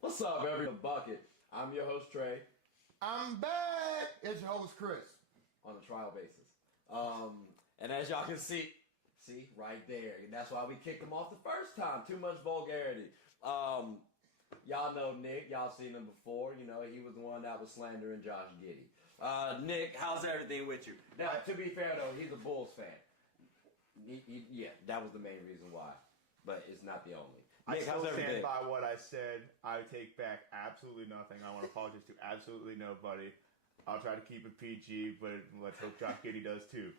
What's up, everyone? Bucket. I'm your host, Trey, I'm back. It's your host, Chris. on a trial basis. And as y'all can see right there, and that's why we kicked him off the first time. Too much vulgarity. Y'all know Nick. Y'all seen him before. You know, he was the one that was slandering Josh Giddey. Nick, how's everything with you? Now, to be fair though, he's a Bulls fan. Yeah, that was the main reason why, but it's not the only. I Nick, still how's everything? stand by what I said. I take back absolutely nothing. I want to apologize to absolutely nobody. I'll try to keep it PG, but let's hope Josh Giddey does too.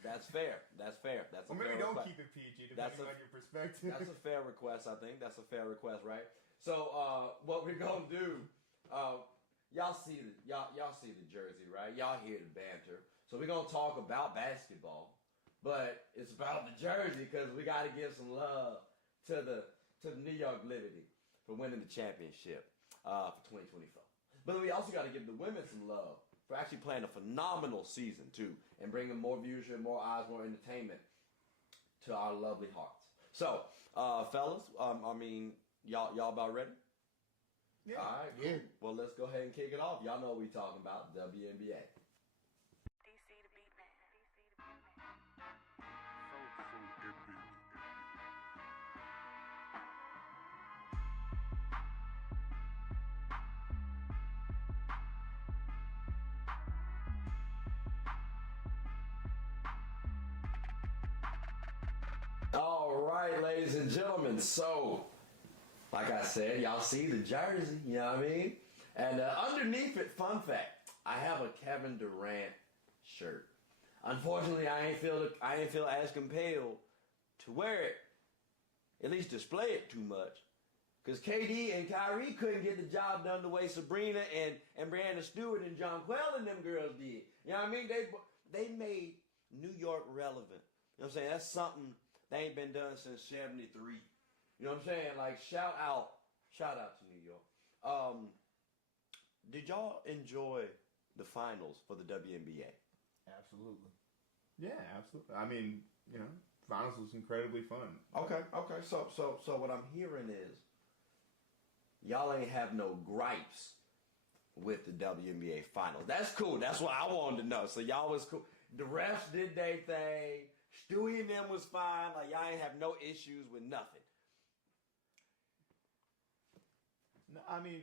That's fair. That's fair. That's a Or maybe fair don't request. keep it PG, depending on your perspective. That's a fair request, I think. That's a fair request, right? So what we're gonna do, y'all see the jersey, right? Y'all hear the banter. So we're gonna talk about basketball, but it's about the jersey because we gotta give some love to the New York Liberty for winning the championship for 2024. But we also got to give the women some love for actually playing a phenomenal season too, and bringing more viewership, more eyes, more entertainment to our lovely hearts. So, fellas, y'all about ready? Yeah. All right. Cool. Yeah. Well, let's go ahead and kick it off. Y'all know what we talking about, WNBA. DC the beat man. DC the beat man. All right, ladies and gentlemen. So, like I said, y'all see the jersey, you know what I mean? And underneath it, fun fact, I have a Kevin Durant shirt. Unfortunately, I ain't feel as compelled to wear it, at least display it too much. Because KD and Kyrie couldn't get the job done the way Sabrina and Brianna Stewart and Jonquel and them girls did. You know what I mean? They made New York relevant. You know what I'm saying? That's something that ain't been done since 73. You know what I'm saying? Like, shout out to New York. Did y'all enjoy the finals for the WNBA? Absolutely. Yeah, absolutely. I mean, finals was incredibly fun. Okay. So what I'm hearing is y'all ain't have no gripes with the WNBA finals. That's cool. That's what I wanted to know. So y'all was cool. The refs did their thing. Stewie and them was fine. Like, y'all ain't have no issues with nothing. No, I mean,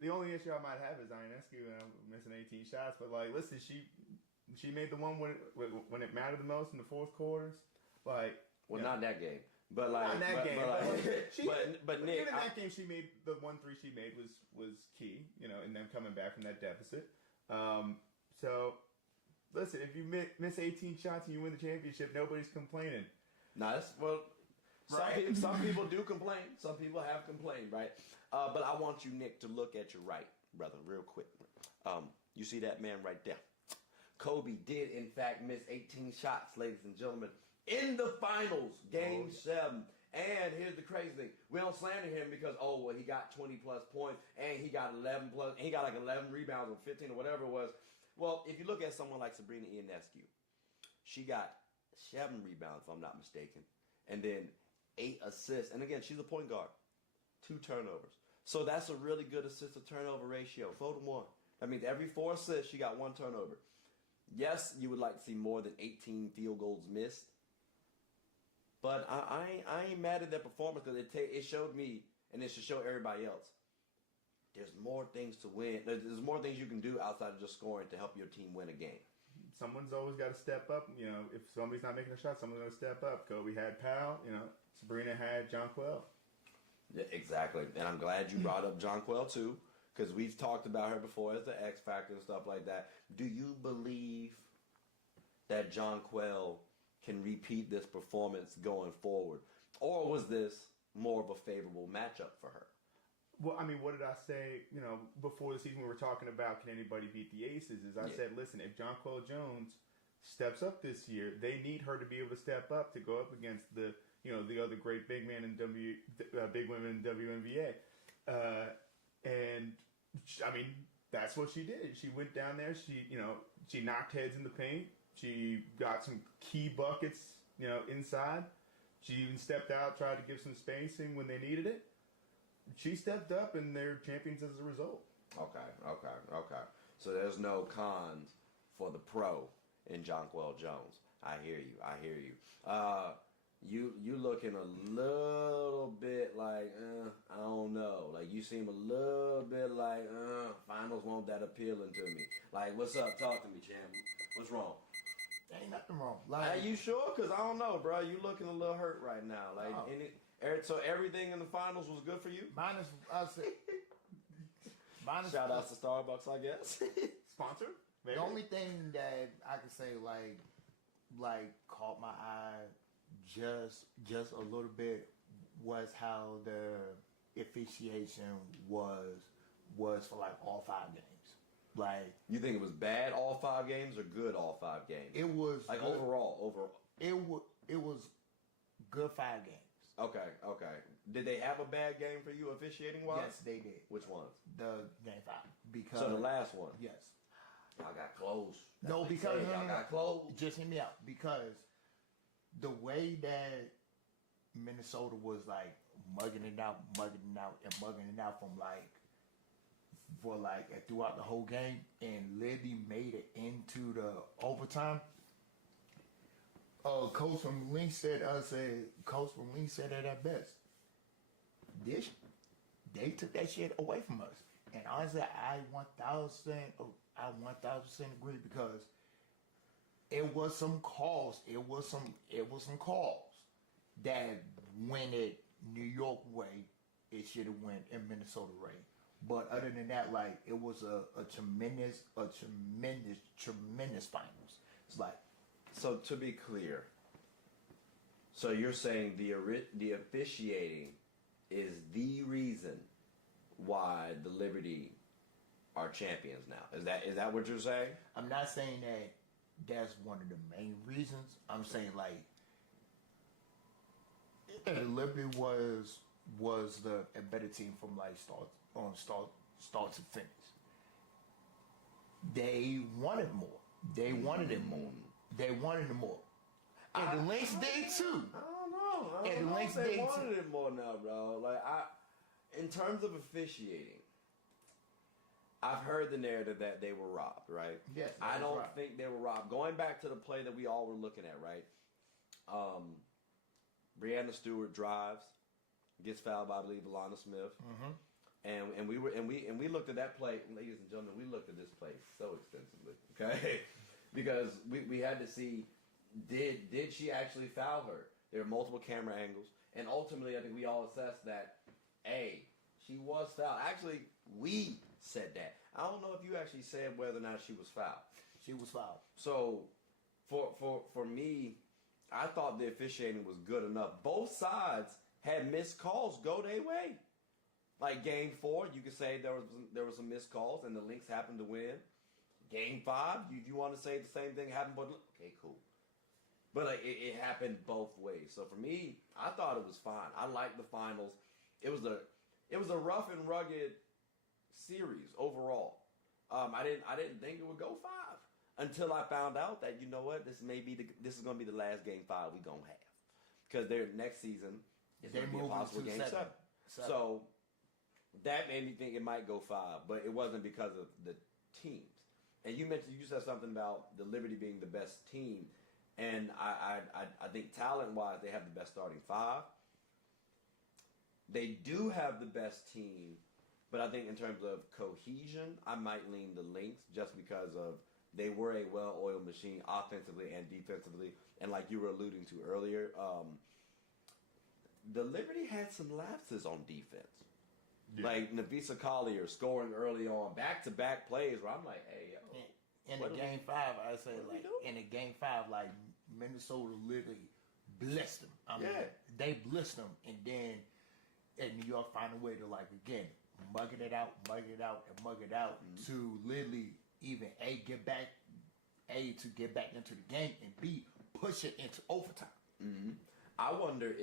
the only issue I might have is Ionescu and I'm missing 18 shots. But like, listen, she made the one when it mattered the most in the fourth quarters. Like, Not that game. But like, not in that game. But Nick, even in that game, she made the 1-3 she made was key. In them coming back from that deficit. So. Listen, if you miss 18 shots and you win the championship, nobody's complaining. Nice. Well, Right. some people do complain. Some people have complained, right? But I want you, Nick, to look at your right, brother, real quick. You see that man right there? Kobe did, in fact, miss 18 shots, ladies and gentlemen, in the finals, Game 7. And here's the crazy thing: we don't slander him because he got 20 plus points and he got 11 plus, and he got like 11 rebounds or 15 or whatever it was. Well, if you look at someone like Sabrina Ionescu, she got 7 rebounds, if I'm not mistaken, and then 8 assists. And again, she's a point guard, 2 turnovers. So that's a really good assist to turnover ratio, 4-1. That means every 4 assists, she got 1 turnover. Yes, you would like to see more than 18 field goals missed, but I ain't mad at that performance because it showed me, and it should show everybody else, there's more things to win. There's more things you can do outside of just scoring to help your team win a game. Someone's always got to step up. If somebody's not making a shot, someone's going to step up. Kobe had Powell. Sabrina had Jonquel. Yeah, exactly. And I'm glad you brought up Jonquel too, because we've talked about her before as the X Factor and stuff like that. Do you believe that Jonquel can repeat this performance going forward? Or was this more of a favorable matchup for her? Well, I mean, what did I say? Before the season, we were talking about can anybody beat the Aces? I said, listen, if Jonquel Jones steps up this year, they need her to be able to step up to go up against the other great big men in big women in WNBA. And I mean, that's what she did. She went down there. She knocked heads in the paint. She got some key buckets, inside. She even stepped out, tried to give some spacing when they needed it. She stepped up, and they're champions as a result. Okay. So there's no cons for the pro in Jonquel Jones. I hear you. You looking a little bit like, I don't know. Like, you seem a little bit like, finals won't that appealing to me. Like, what's up? Talk to me, champ. What's wrong? Ain't nothing wrong. Are you sure? Because I don't know, bro. You looking a little hurt right now. Like, so everything in the finals was good for you? Minus, I say. Shout out to Starbucks, I guess. Sponsor? Maybe. The only thing that I could say, like caught my eye just a little bit was how the officiation was for like all 5 games. Like, you think it was bad all 5 games or good all 5 games? It was like good. overall. It was good 5 games. Okay. Did they have a bad game for you officiating wise? Yes, they did. Which ones? The game 5. Because so the last one. Yes. Y'all got close. No, because y'all got close. Just hear me out. Because the way that Minnesota was like mugging it out throughout the whole game, and Libby made it into the overtime. Coach from Link said it at best. They took that shit away from us, and honestly, I 1,000% agree, because it was some calls. It was some calls that went it New York way. It should have went in Minnesota way. But other than that, like, it was a tremendous finals. It's like, so to be clear, so you're saying the officiating is the reason why the Liberty are champions now. Is that what you're saying? I'm not saying that that's one of the main reasons. I'm saying, like, the Liberty was a better team from like start to finish. They wanted more. They wanted it more. And the Lynx did too. I don't know if they wanted it more now, bro. Like, in terms of officiating, I've heard the narrative that they were robbed, right? Yes. I don't think they were robbed. Going back to the play that we all were looking at, right? Breanna Stewart drives, gets fouled by, I believe, Elena Smith. Mm-hmm. And we looked at that play, ladies and gentlemen. We looked at this play so extensively, okay? Because we had to see, did she actually foul her? There were multiple camera angles, and ultimately, I think we all assessed that she was fouled. Actually, we said that. I don't know if you actually said whether or not she was fouled. She was fouled. So, for me, I thought the officiating was good enough. Both sides had missed calls go their way. Like Game 4, you could say there was some missed calls, and the Lynx happened to win. Game 5, you want to say the same thing happened, but okay, cool. But like, it happened both ways. So for me, I thought it was fine. I liked the finals. It was a rough and rugged series overall. I didn't think it would go 5 until I found out that, you know what, this is going to be the last Game 5 we gonna have, because their next season is going to be a possible Game 7. So that made me think it might go 5, but it wasn't because of the teams. And you said something about the Liberty being the best team, and I think talent-wise they have the best starting 5. They do have the best team, but I think in terms of cohesion, I might lean the Lynx just because of they were a well-oiled machine offensively and defensively. And like you were alluding to earlier, the Liberty had some lapses on defense. Yeah. Like Nafisa Collier scoring early on, back-to-back plays where I'm like, hey, yo. In the Game 5, I say, like, in the Game 5, like, Minnesota literally blitzed them. I mean, they blitzed them, and then at New York find a way to, like, again, mug it out, to literally even get back into the game, and B, push it into overtime. Mm-hmm. I wonder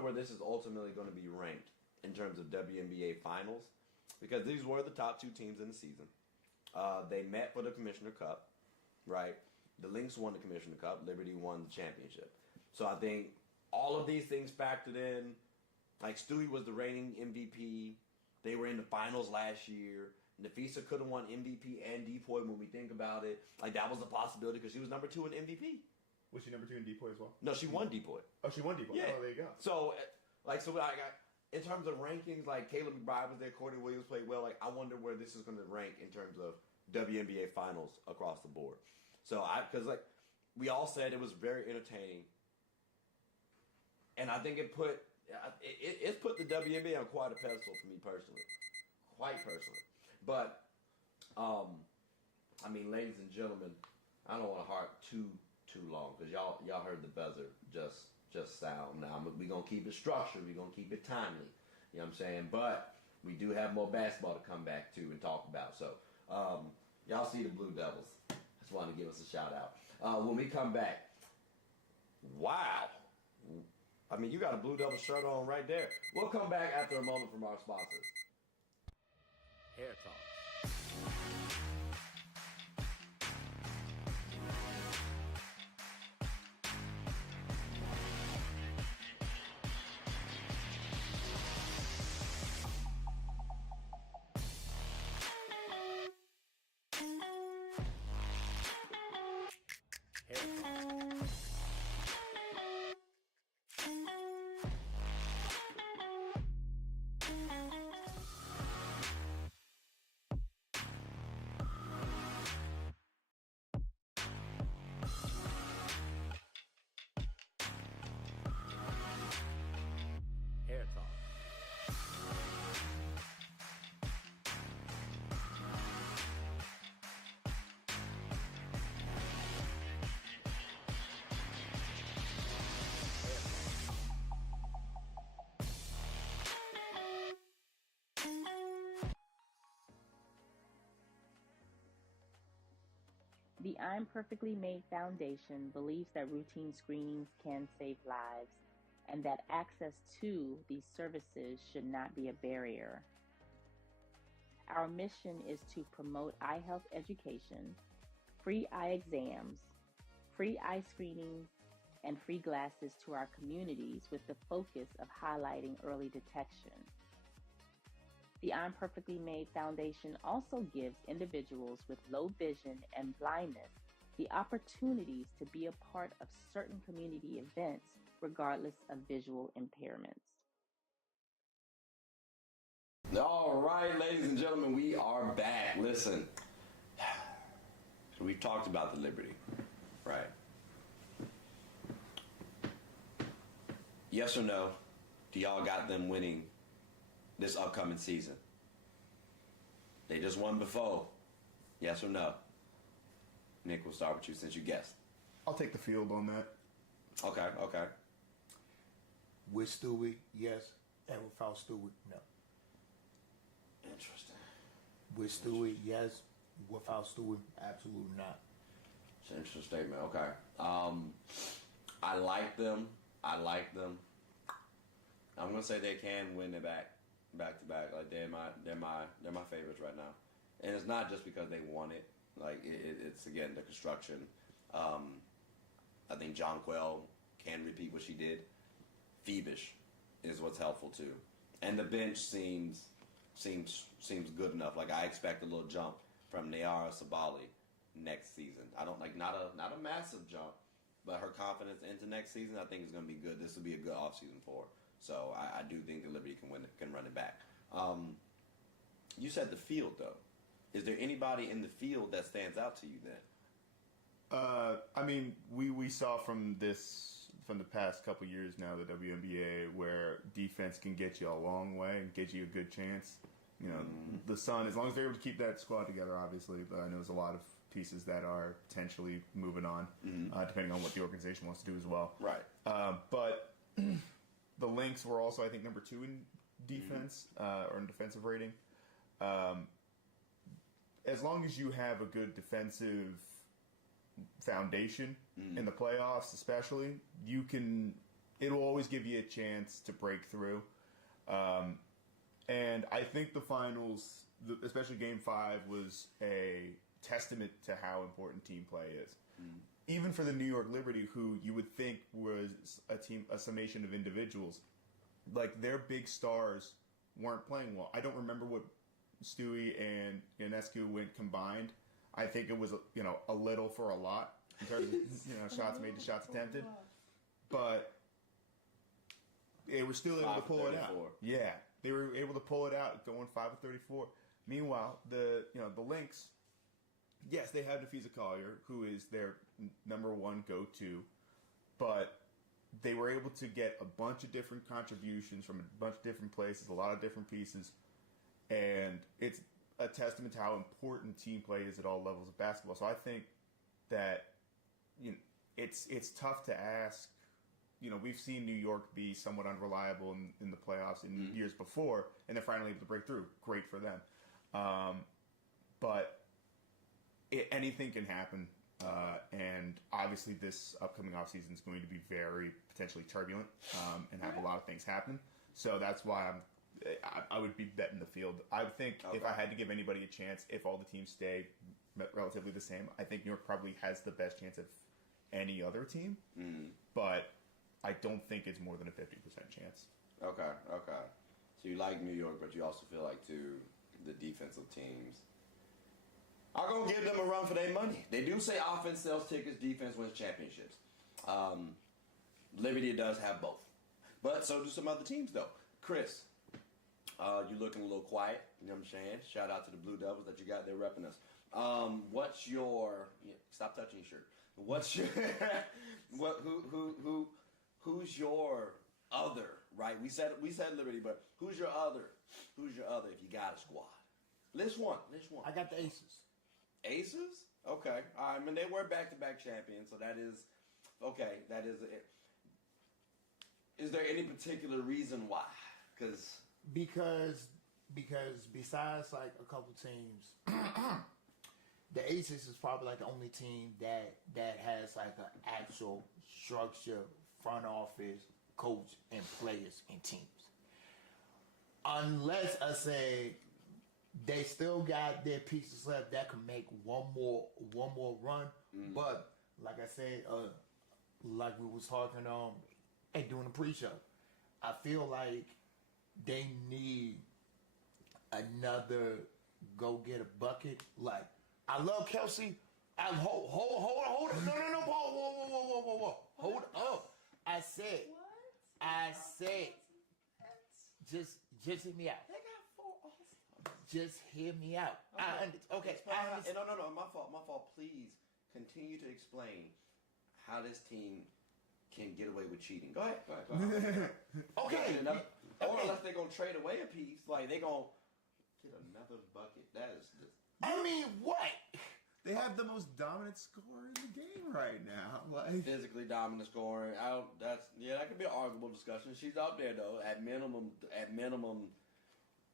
where this is ultimately going to be ranked in terms of WNBA finals, because these were the top 2 teams in the season. They met for the Commissioner Cup, right? The Lynx won the Commissioner Cup. Liberty won the championship. So I think all of these things factored in. Like Stewie was the reigning MVP. They were in the finals last year. Nafisa could have won MVP and Depoy when we think about it. Like that was a possibility because she was number 2 in MVP. Was she number 2 in Depoy as well? No, she won Depoy. Oh, she won Depoy. Yeah. Oh, there you go. So I got in terms of rankings, like Caleb McBride was there, Courtney Williams played well. Like I wonder where this is going to rank in terms of WNBA finals across the board. So because like we all said it was very entertaining, and I think it's put the WNBA on quite a pedestal for me personally, quite personally. But I mean, ladies and gentlemen, I don't want to harp too long because y'all heard the buzzer just sound. Now we're gonna keep it structured. We're gonna keep it timely. You know what I'm saying? But we do have more basketball to come back to and talk about. So y'all see the Blue Devils. Just wanted to give us a shout out. When we come back, wow. I mean, you got a Blue Devil shirt on right there. We'll come back after a moment from our sponsors. Hair talk. Hair talk. The I'm Perfectly Made Foundation believes that routine screenings can save lives and that access to these services should not be a barrier. Our mission is to promote eye health education, free eye exams, free eye screenings, and free glasses to our communities with the focus of highlighting early detection. The I'm Perfectly Made Foundation also gives individuals with low vision and blindness the opportunities to be a part of certain community events regardless of visual impairments. All right, ladies and gentlemen, we are back. Listen, we've talked about the Liberty, right? Yes or no, do y'all got them winning this upcoming season? They just won before. Yes or no? Nick, we'll start with you since you guessed. I'll take the field on that. Okay. With Stewie, yes. And without Stewie, no. Interesting. With Stewie, yes. Without Stewie, absolutely not. It's an interesting statement. Okay. I like them. I'm gonna say they can win it back to back. Like they're my favorites right now, and it's not just because they won it. Like it's again the construction. I think Jonquel can repeat what she did. Phoebish is what's helpful too, and the bench seems good enough. Like I expect a little jump from Nayara Sabali next season. I don't like not a massive jump, but her confidence into next season I think is going to be good. This will be a good offseason for her. So I do think the Liberty can run it back. You said the field though. Is there anybody in the field that stands out to you then? I mean, we saw from the past couple years now, the WNBA, where defense can get you a long way and get you a good chance. You know, the Sun, as long as they're able to keep that squad together, obviously, but I know there's a lot of pieces that are potentially moving on, depending on what the organization wants to do as well. Right. But the Lynx were also, I think, number 2 in defense, or in defensive rating. As long as you have a good defensive foundation in the playoffs, especially, it'll always give you a chance to break through. And I think the finals, especially Game 5, was a testament to how important team play is. even for the New York Liberty, who you would think was a summation of individuals, like their big stars weren't playing well. I don't remember what Stewie and Ionescu went combined. I think it was a little for a lot in terms of shots made to shots attempted, but they were still able to pull it out. Yeah, they were able to pull it out, going 5 of 34. Meanwhile, the Lynx, yes, they have Nafisa Collier, who is their number one go-to, but they were able to get a bunch of different contributions from a bunch of different places, a lot of different pieces, and it's a testament to how important team play is at all levels of basketball. So I think that it's tough to ask. We've seen New York be somewhat unreliable in the playoffs in years before, and they're finally able to break through. Great for them. But anything can happen, and obviously this upcoming offseason is going to be very potentially turbulent and have a lot of things happen. So that's why I would be betting the field. I would think if I had to give anybody a chance, if all the teams stay relatively the same, I think New York probably has the best chance of any other team. But I don't think it's more than a 50% chance. Okay. So you like New York, but you also feel like too the defensive teams are gonna give them a run for their money. They do say offense sells tickets, defense wins championships. Liberty does have both, but so do some other teams though. Chris, you're looking a little quiet. You know what I'm saying? Shout out to the Blue Devils that you got there repping us. What's your? Stop touching your shirt. What's your? Who's your other? Right? We said Liberty, but who's your other? Who's your other? If you got a squad, list one. I got the Aces. Aces? Okay. All right. I mean, they were back-to-back champions, so that is okay. That is it. Is there any particular reason why? Because besides like a couple teams, the Aces is probably like the only team that has like an actual structure, front office, coach, and players and teams. Unless I say they still got their pieces left that can make one more run. But like I said, like we was talking and doing the pre-show, I feel like they need another go get a bucket. Like I love Kelsey. Hold on. No, Paul. Whoa. Hold up. I said, just hear me out. They got 4 All-Stars. Just hear me out. Okay. No. My fault. Please continue to explain how this team can get away with cheating. Go ahead. Okay. Or unless they're gonna trade away a piece, like they're gonna get another bucket. That is just. I mean, what? They have the most dominant scorer in the game right now. Like Physically dominant scoring. That could be an arguable discussion. She's up there though, at minimum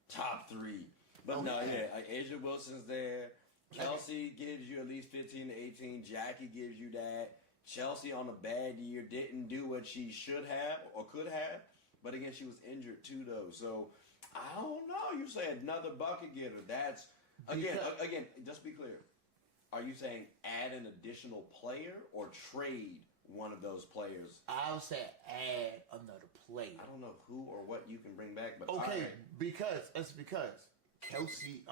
top 3. But like Asia Wilson's there. Kelsey gives you at least 15 to 18. Jackie gives you that. Chelsea on a bad year didn't do what she should have or could have. But again, she was injured too though. So I don't know. You say another bucket getter. That's again, just be clear. Are you saying add an additional player or trade one of those players? I would say add another player. I don't know who or what you can bring back, but okay, because Kelsey.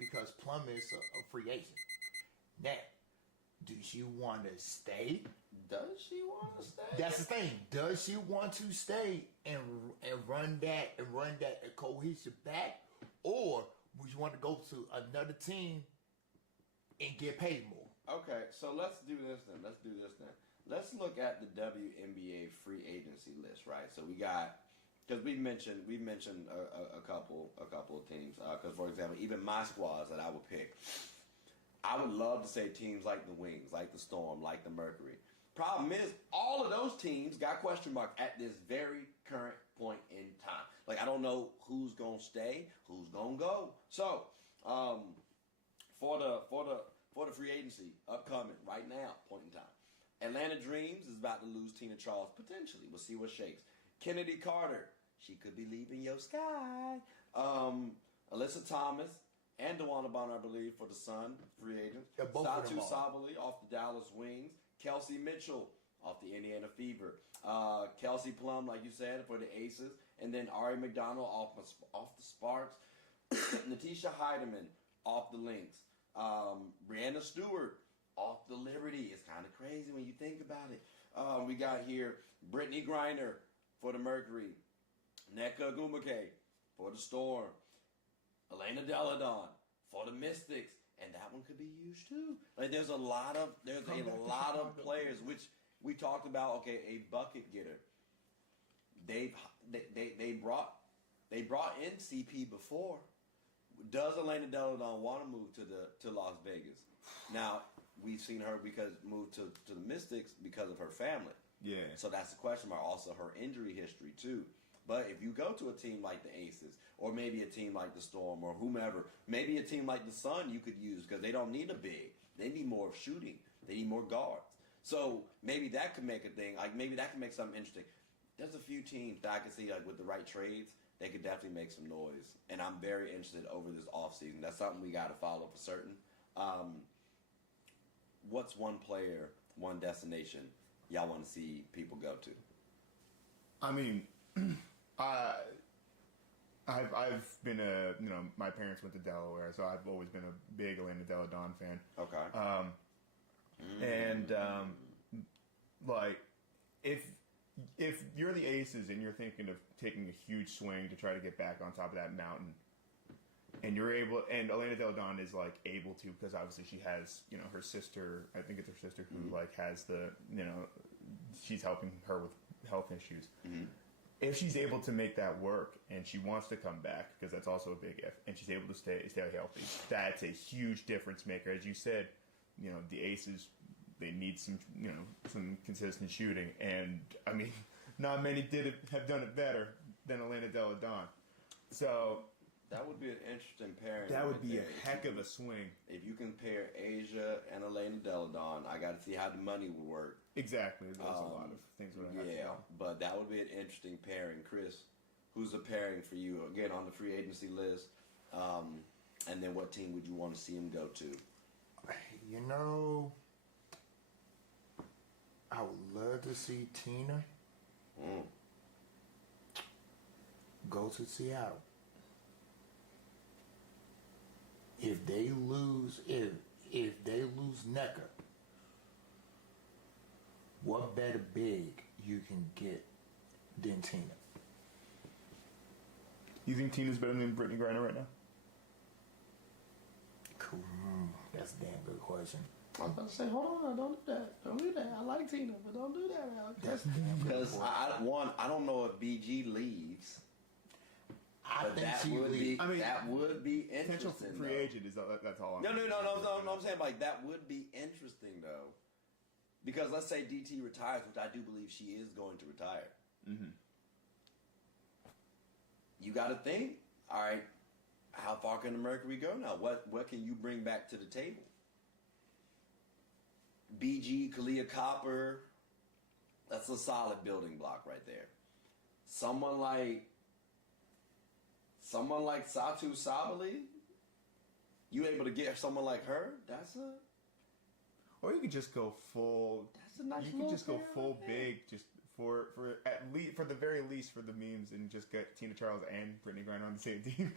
Because Plum is a free agent. Now, does she want to stay? Does she want to stay? That's the thing. Does she want to stay and run that cohesive back, or would you want to go to another team and get paid more? Okay, so let's do this then. Let's look at the WNBA free agency list, right? So we got, because we mentioned a couple of teams. Because for example, even my squads that I would pick, I would love to say teams like the Wings, like the Storm, like the Mercury. Problem is, all of those teams got question marks at this very current point in time. Like I don't know who's gonna stay, who's gonna go. So, for the free agency upcoming right now, point in time, Atlanta Dreams is about to lose Tina Charles potentially. We'll see what shakes. Kennedy Carter, she could be leaving your sky. Alyssa Thomas and DeWanna Bonner, I believe, for the Sun, free agents. Yeah, both of them Satu are. Sabali off the Dallas Wings. Kelsey Mitchell off the Indiana Fever. Kelsey Plum, like you said, for the Aces. And then Ari McDonald off the Sparks. Natisha Heidemann off the Lynx. Brianna Stewart off the Liberty. It's kind of crazy when you think about it. We got here Brittany Griner for the Mercury. Nneka Ogwumike for the Storm. Elena Delle for the Mystics. And that one could be huge too. Like there's a lot of players which we talked about. Okay, a bucket getter. They brought in CP before. Does Elena Delle want to move to Las Vegas? Now we've seen her move to the Mystics because of her family. Yeah. So that's the question mark. Also her injury history too. But if you go to a team like the Aces, or maybe a team like the Storm, or whomever, maybe a team like the Sun you could use because they don't need a big. They need more shooting. They need more guards. So maybe that could make a thing. Like maybe that could make something interesting. There's a few teams that I can see like with the right trades, they could definitely make some noise. And I'm very interested over this offseason. That's something we got to follow for certain. What's one player, one destination y'all want to see people go to? I mean, I've been my parents went to Delaware, so I've always been a big Elena Delle Donne fan. Okay. Like if you're the Aces and you're thinking of taking a huge swing to try to get back on top of that mountain, and and Elena Delle Donne is like able to, because obviously she has, her sister, I think it's her sister who like has the, she's helping her with health issues. Mm-hmm. If she's able to make that work and she wants to come back, because that's also a big if, and she's able to stay healthy, that's a huge difference maker. As you said, the Aces, they need some consistent shooting, and I mean, not many have done it better than Elena Delle Donne. So that would be an interesting pairing. That would be a heck of a swing. If you can pair Asia and Elena Delle Donne, I got to see how the money would work. Exactly. There's a lot of things that have to go. But that would be an interesting pairing. Chris, who's a pairing for you? Again, on the free agency list. And then what team would you want to see him go to? I would love to see Tina go to Seattle. If they lose Nneka, what better big you can get than Tina? You think Tina's better than Brittany Griner right now? Cool. That's a damn good question. I was about to say, hold on, don't do that. Don't do that. I like Tina, but don't do that, Alex. That's a damn good Because I don't know if BG leaves. I think that she would leaves. be that would be Potential interesting. free agent is that's all. No. I'm saying like that would be interesting though, because let's say DT retires, which I do believe she is going to retire. Mm-hmm. You got to think. All right, how far can the Mercury go now? What can you bring back to the table? BG, Kalia Copper, that's a solid building block right there. Someone like Satu Sabali, you able to get someone like her? Or you could just go full. That's a nice. You could just go full big, just for at least for the very least for the memes, and just get Tina Charles and Brittany Griner on the same team.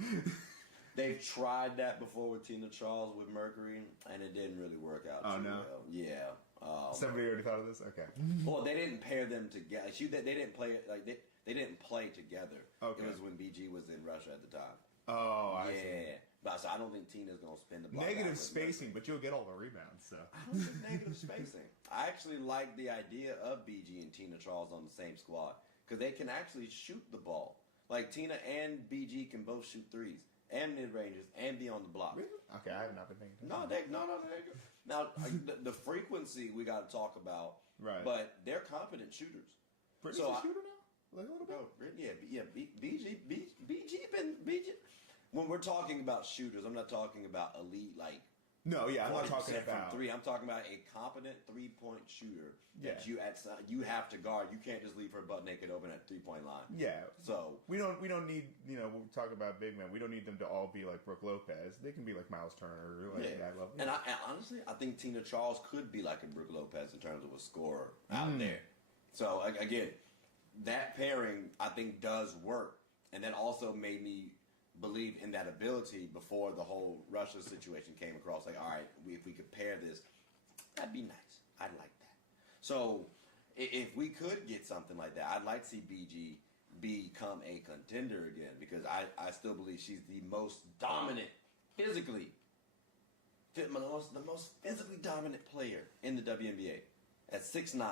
They've tried that before with Tina Charles with Mercury, and it didn't really work out too well. Yeah. Somebody already thought of this? Okay. Well, they didn't pair them together. They didn't play it like they didn't play together. Okay. It was when BG was in Russia at the time. Oh, I see. But so I don't think Tina's gonna spin the block. Negative spacing, but you'll get all the rebounds. So I don't think negative spacing. I actually like the idea of BG and Tina Charles on the same squad because they can actually shoot the ball. Like Tina and BG can both shoot threes and mid ranges and be on the block. Really? Okay, I have not been thinking. No. Now the frequency we got to talk about. Right. But they're competent shooters. Brittany's a shooter now. Like a little bit. BG. When we're talking about shooters, I'm not talking about elite like No, yeah, I'm not 40% talking about from three. I'm talking about a competent 3-point shooter that Yeah. you have to guard. You can't just leave her butt naked open at 3-point line. Yeah. So We don't need, when we talk about big men, we don't need them to all be like Brooke Lopez. They can be like Miles Turner, like that level. And honestly, I think Tina Charles could be like a Brooke Lopez in terms of a scorer out there. So again, that pairing I think does work, and that also made me believe in that ability before the whole Russia situation came across. Like, all right, if we could pair this, that'd be nice. I'd like that. So if we could get something like that, I'd like to see BG become a contender again, because I still believe she's the most dominant physically, the most physically dominant player in the WNBA at 6'9".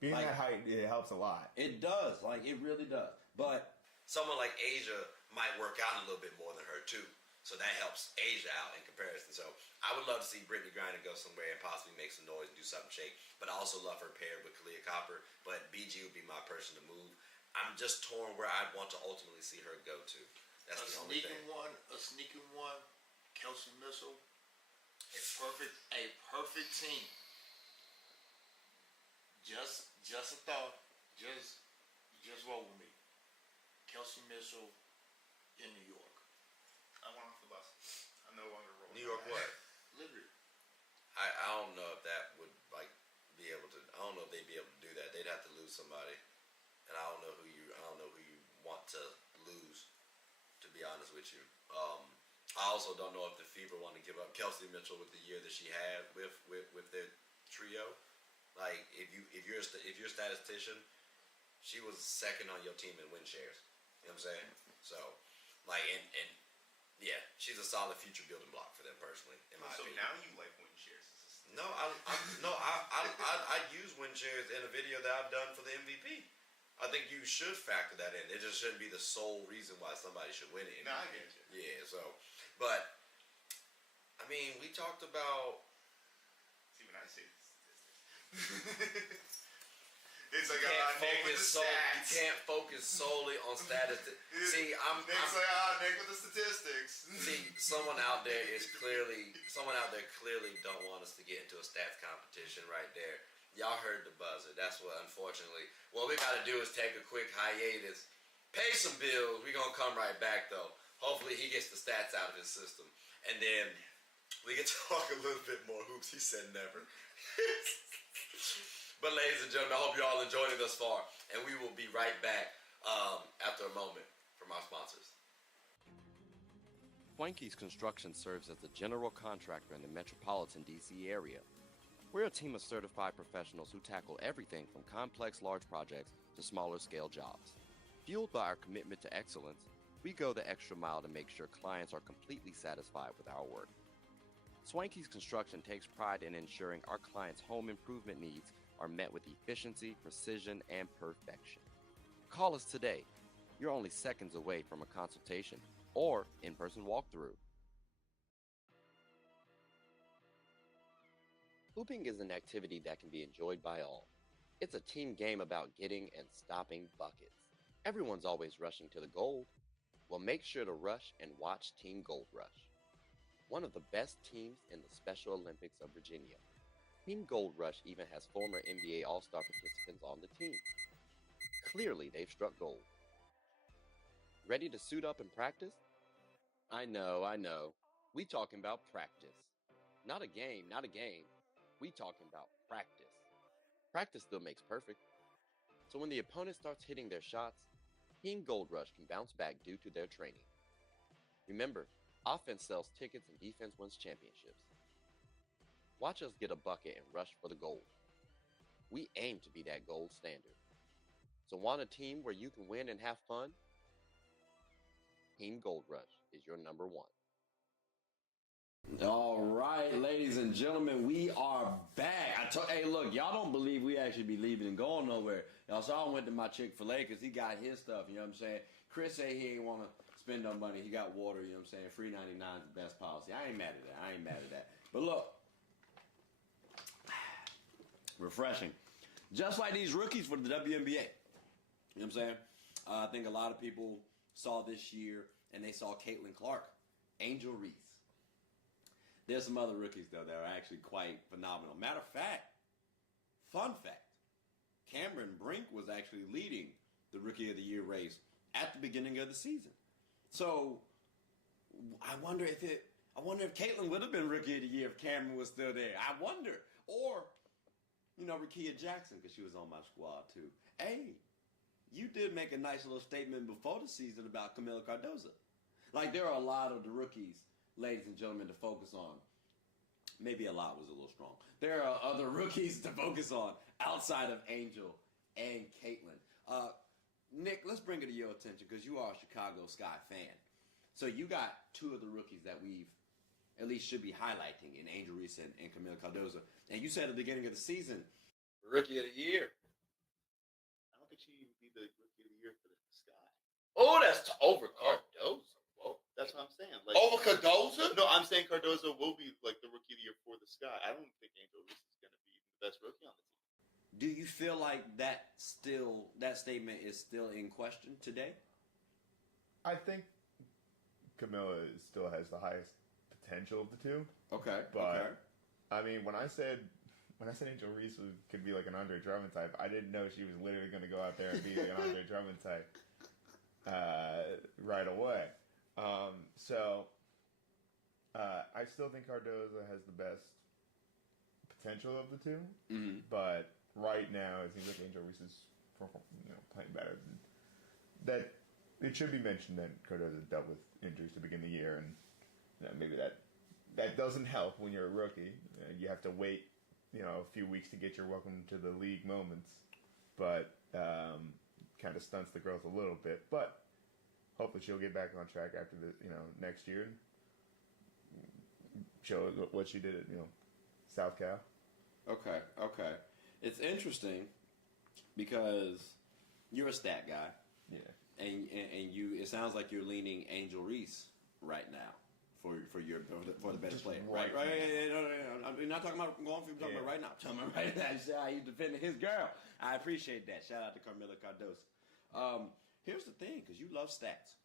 Being that height, it helps a lot. It does. Like, it really does. But someone like Asia might work out a little bit more than her, too. So that helps Asia out in comparison. So I would love to see Brittany Griner go somewhere and possibly make some noise and do something shake. But I also love her paired with Kalia Copper. But BG would be my person to move. I'm just torn where I'd want to ultimately see her go to. That's the only thing. A sneaking one, Kelsey Missile. A perfect team. Just a thought. Just roll with me. Kelsey Missile in New York. I went off the bus. I'm no longer rolling. New York what? Liberty. I don't know if that would be able to. I don't know if they'd be able to do that. They'd have to lose somebody, and I don't know who you want to lose. To be honest with you, I also don't know if the Fever want to give up Kelsey Mitchell with the year that she had with their trio. Like, if you're a statistician, she was second on your team in win shares. You know what I'm saying? So, like, and yeah, she's a solid future building block for them personally, in my opinion. So now you like win shares? No, I use win shares in a video that I've done for the MVP. I think you should factor that in. It just shouldn't be the sole reason why somebody should win it. No, I get you. Yeah, so, but I mean, we talked about. See, when I say it's like you can't focus solely on statistics. See, Nick's like, Nick with the statistics. See, someone out there clearly don't want us to get into a stats competition right there. Y'all heard the buzzer. That's what, unfortunately, what we got to do is take a quick hiatus, pay some bills. We're going to come right back, though. Hopefully he gets the stats out of his system. And then we can talk a little bit more hoops. He said never. But ladies and gentlemen, I hope you all enjoyed it thus far. And we will be right back after a moment from our sponsors. Swanky's Construction serves as the general contractor in the metropolitan D.C. area. We're a team of certified professionals who tackle everything from complex large projects to smaller scale jobs. Fueled by our commitment to excellence, we go the extra mile to make sure clients are completely satisfied with our work. Swanky's Construction takes pride in ensuring our clients' home improvement needs are met with efficiency, precision, and perfection. Call us today. You're only seconds away from a consultation or in-person walkthrough. Hooping is an activity that can be enjoyed by all. It's a team game about getting and stopping buckets. Everyone's always rushing to the gold. Well, make sure to rush and watch Team Gold Rush, one of the best teams in the Special Olympics of Virginia. Team Gold Rush even has former NBA All-Star participants on the team. Clearly, they've struck gold. Ready to suit up and practice? I know. We talking about practice. Not a game. We talking about practice. Practice still makes perfect. So when the opponent starts hitting their shots, Team Gold Rush can bounce back due to their training. Remember, offense sells tickets and defense wins championships. Watch us get a bucket and rush for the gold. We aim to be that gold standard. So want a team where you can win and have fun? Team Gold Rush is your number one. All right, ladies and gentlemen, we are back. Hey, look, y'all don't believe we actually be leaving and going nowhere. Y'all saw I went to my Chick-fil-A because he got his stuff, you know what I'm saying? Chris said he ain't want to spend no money. He got water, you know what I'm saying? Free 99 is the best policy. I ain't mad at that. But look, refreshing. Just like these rookies for the WNBA. You know what I'm saying? I think a lot of people saw this year and they saw Caitlin Clark, Angel Reese. There's some other rookies, though, that are actually quite phenomenal. Matter of fact, fun fact, Cameron Brink was actually leading the Rookie of the Year race at the beginning of the season. So I wonder if Caitlin would have been Rookie of the Year if Cameron was still there. I wonder. Or, Rakia Jackson, because she was on my squad, too. Hey, you did make a nice little statement before the season about Camila Cardozo. Like, there are a lot of the rookies, ladies and gentlemen, to focus on. Maybe a lot was a little strong. There are other rookies to focus on outside of Angel and Caitlin. Nick, let's bring it to your attention because you are a Chicago Sky fan. So you got two of the rookies that we've at least should be highlighting in Angel Reese and Camila Cardozo. And you said at the beginning of the season, Rookie of the Year. I don't think she would be the Rookie of the Year for the Sky. Oh, that's over Cardozo. Whoa. That's what I'm saying. Like, Over Cardozo? No, I'm saying Cardozo will be like the Rookie of the Year for the Sky. I don't think Angel Reese is going to be the best rookie on the team. Do you feel like that statement is still in question today? I think Camilla still has the highest potential of the two. Okay. But I mean, when I said Angel Reese could be like an Andre Drummond type, I didn't know she was literally going to go out there and be like an Andre Drummond type right away. So I still think Cardozo has the best potential of the two, but right now it seems like Angel Reese is playing better. That it should be mentioned that Cardozo dealt with injuries to begin the year, and maybe that doesn't help when you're a rookie. You have to wait a few weeks to get your welcome to the league moments, but kind of stunts the growth a little bit. But hopefully she'll get back on track after the next year and show what she did at South Cal. Okay. It's interesting because you're a stat guy. Yeah. And you, it sounds like you're leaning Angel Reese right now for the better player. Right. No. I'm not talking about going through. I'm talking about right now. I'm talking about right now. Shout out, he's defending his girl. I appreciate that. Shout out to Camila Cardozo. Here's the thing, because you love stats.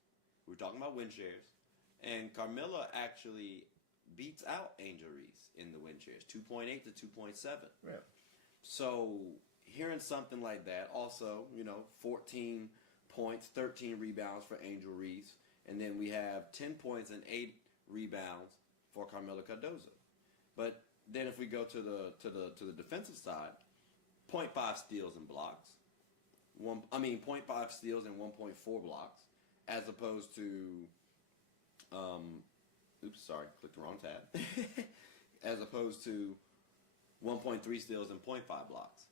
We're talking about win shares, and Carmilla actually beats out Angel Reese in the win shares, 2.8 to 2.7. Yeah. So hearing something like that, also 14 points, 13 rebounds for Angel Reese, and then we have 10 points and 8 rebounds for Camila Cardozo. But then if we go to the defensive side, 0.5 steals and blocks. 0.5 steals and 1.4 blocks, as opposed to, clicked the wrong tab. As opposed to 1.3 steals and 0.5 blocks.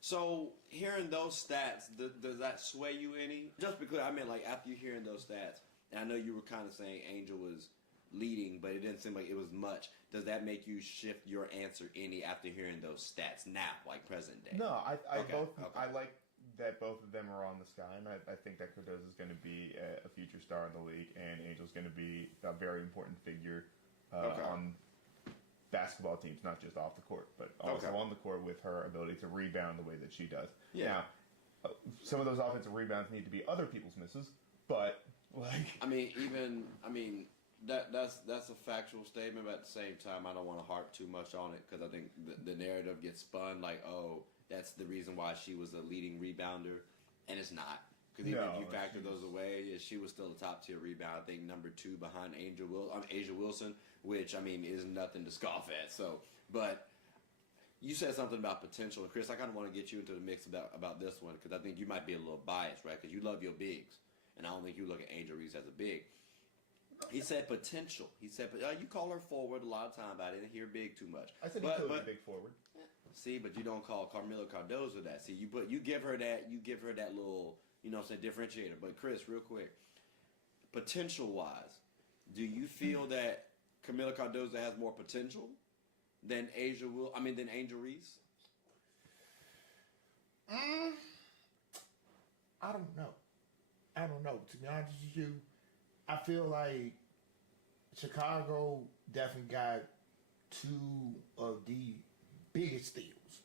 So hearing those stats, does that sway you any? Just because I mean, like after you hearing those stats, and I know you were kind of saying Angel was leading, but it didn't seem like it was much. Does that make you shift your answer any after hearing those stats now, like present day? No, I like that both of them are on the Sky, and I think that Cardozo is going to be a future star in the league, and Angel's going to be a very important figure on basketball teams, not just off the court, but also on the court with her ability to rebound the way that she does. Yeah. Now, some of those offensive rebounds need to be other people's misses, but that's a factual statement, but at the same time, I don't want to harp too much on it because I think the narrative gets spun like, oh, that's the reason why she was a leading rebounder, and it's not. Because even if you factor those away, she was still a top tier rebound. I think number 2 behind Asia Wilson, which is nothing to scoff at. So, but you said something about potential, and Chris, I kind of want to get you into the mix about this one because I think you might be a little biased, right? Because you love your bigs, and I don't think you look at Angel Reese as a big. He said potential. He said, you call her forward a lot of times. I didn't hear big too much. I said he could be big forward. See, but you don't call Camila Cardozo that. See, you give her that little, differentiator. But Chris, real quick, potential-wise, do you feel that Camila Cardozo has more potential than Angel Reese? I don't know. To be honest with you, I feel like Chicago definitely got 2 of the biggest steals.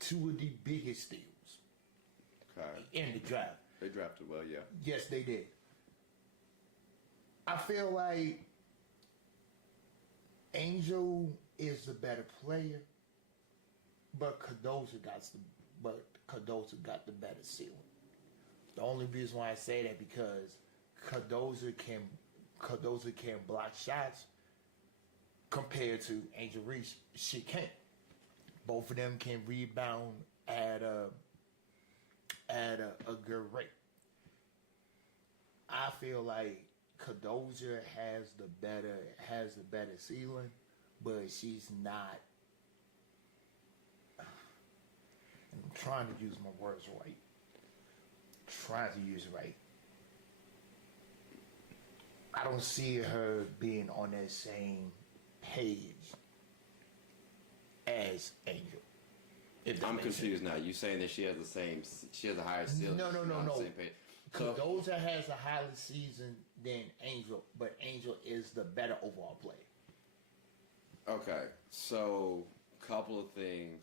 2 of the biggest steals. Okay. In the draft. They drafted well, yeah. Yes, they did. I feel like Angel is the better player, but Cardozo got the better ceiling. The only reason why I say that because Cardozo can block shots compared to Angel Reese. She can't. Both of them can rebound at a good rate. I feel like Cardozo has the better ceiling, but she's not. I'm trying to use my words right. I don't see her being on that same page as Angel. I'm confused now. You saying that she has a higher ceiling? No. Same page. Cardozo has a higher season than Angel, but Angel is the better overall player. Okay, so couple of things.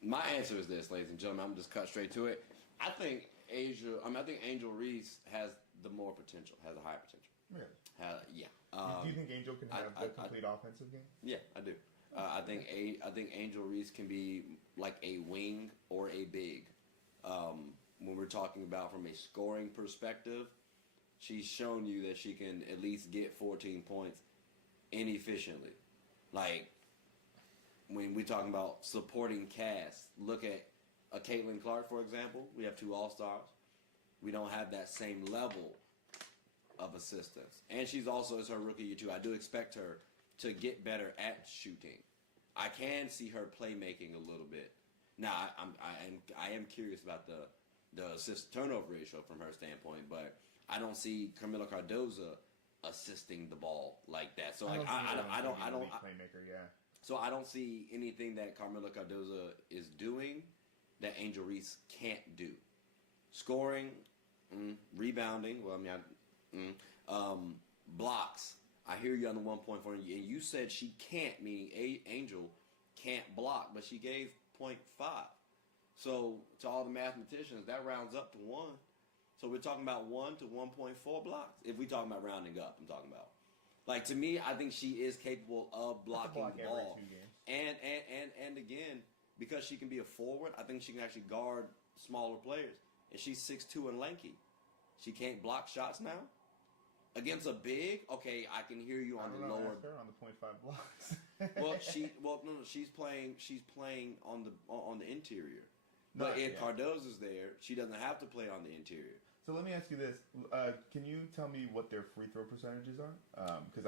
My answer is this, ladies and gentlemen. I'm just cut straight to it. I think Angel Reese has the more potential, has a higher potential. Really? Yeah. Do you think Angel can have the complete offensive game? Yeah, I do. I think Angel Reese can be like a wing or a big. When we're talking about from a scoring perspective, she's shown you that she can at least get 14 points inefficiently. Like when we're talking about supporting cast, look at a Caitlin Clark, for example. We have 2 All-Stars. We don't have that same level of assistance. And she's also, as her rookie year too, I do expect her to get better at shooting. I can see her playmaking a little bit. Now, I am curious about the assist turnover ratio from her standpoint, but I don't see Camila Cardozo assisting the ball like that. So like I don't playmaker, yeah. So I don't see anything that Carmela Cardozo is doing that Angel Reese can't do. Scoring, rebounding. Well, I mean, blocks. I hear you on the 1.4, and you said she can't, meaning Angel can't block, but she gave 0.5. So to all the mathematicians, that rounds up to 1. So we're talking about 1 to 1.4 blocks. If we're talking about rounding up, I'm talking about. Like, to me, I think she is capable of blocking the ball. And again, because she can be a forward, I think she can actually guard smaller players. And she's 6'2" and lanky. She can't block shots now. Against a big, okay, I can hear you on the lower. Ask her on the 0.5 blocks. She's playing on the interior. But if Cardozo's there, she doesn't have to play on the interior. So let me ask you this: can you tell me what their free throw percentages are? Because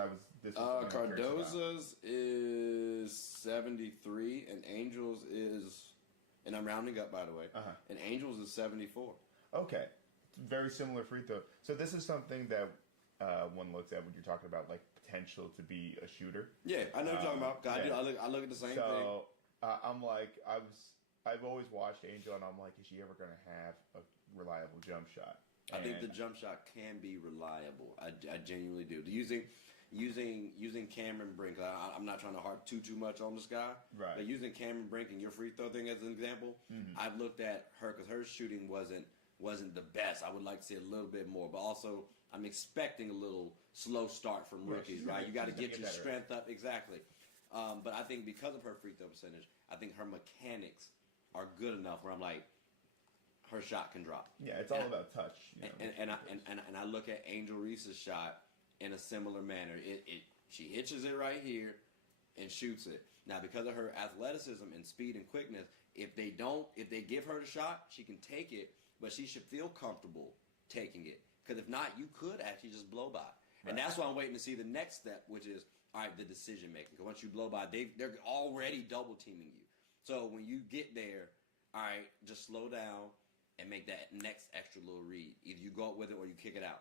Cardozo's is 73, and Angels is, and I'm rounding up by the way, and Angels is 74. Okay, very similar free throw. So this is something that one looks at when you're talking about like potential to be a shooter. Yeah, I know what you're talking about. I look at the same thing. So I'm like, I've always watched Angel, and I'm like, is she ever going to have a reliable jump shot? I think the jump shot can be reliable. I genuinely do. Using Cameron Brink, I'm not trying to harp too much on this guy, right? But using Cameron Brink and your free throw thing as an example, I've looked at her because her shooting wasn't the best. I would like to see a little bit more, but also I'm expecting a little slow start from rookies, right? You got to get your strength up, exactly. But I think because of her free throw percentage, I think her mechanics are good enough where I'm like, her shot can drop. Yeah, it's all about touch. And I look at Angel Reese's shot in a similar manner. She hitches it right here and shoots it. Now, because of her athleticism and speed and quickness, if they give her the shot, she can take it, but she should feel comfortable taking it. Because if not, you could actually just blow by. Right. And that's why I'm waiting to see the next step, which is, all right, the decision making. Because once you blow by, they're already double teaming you. So when you get there, all right, just slow down and make that next extra little read. Either you go up with it or you kick it out.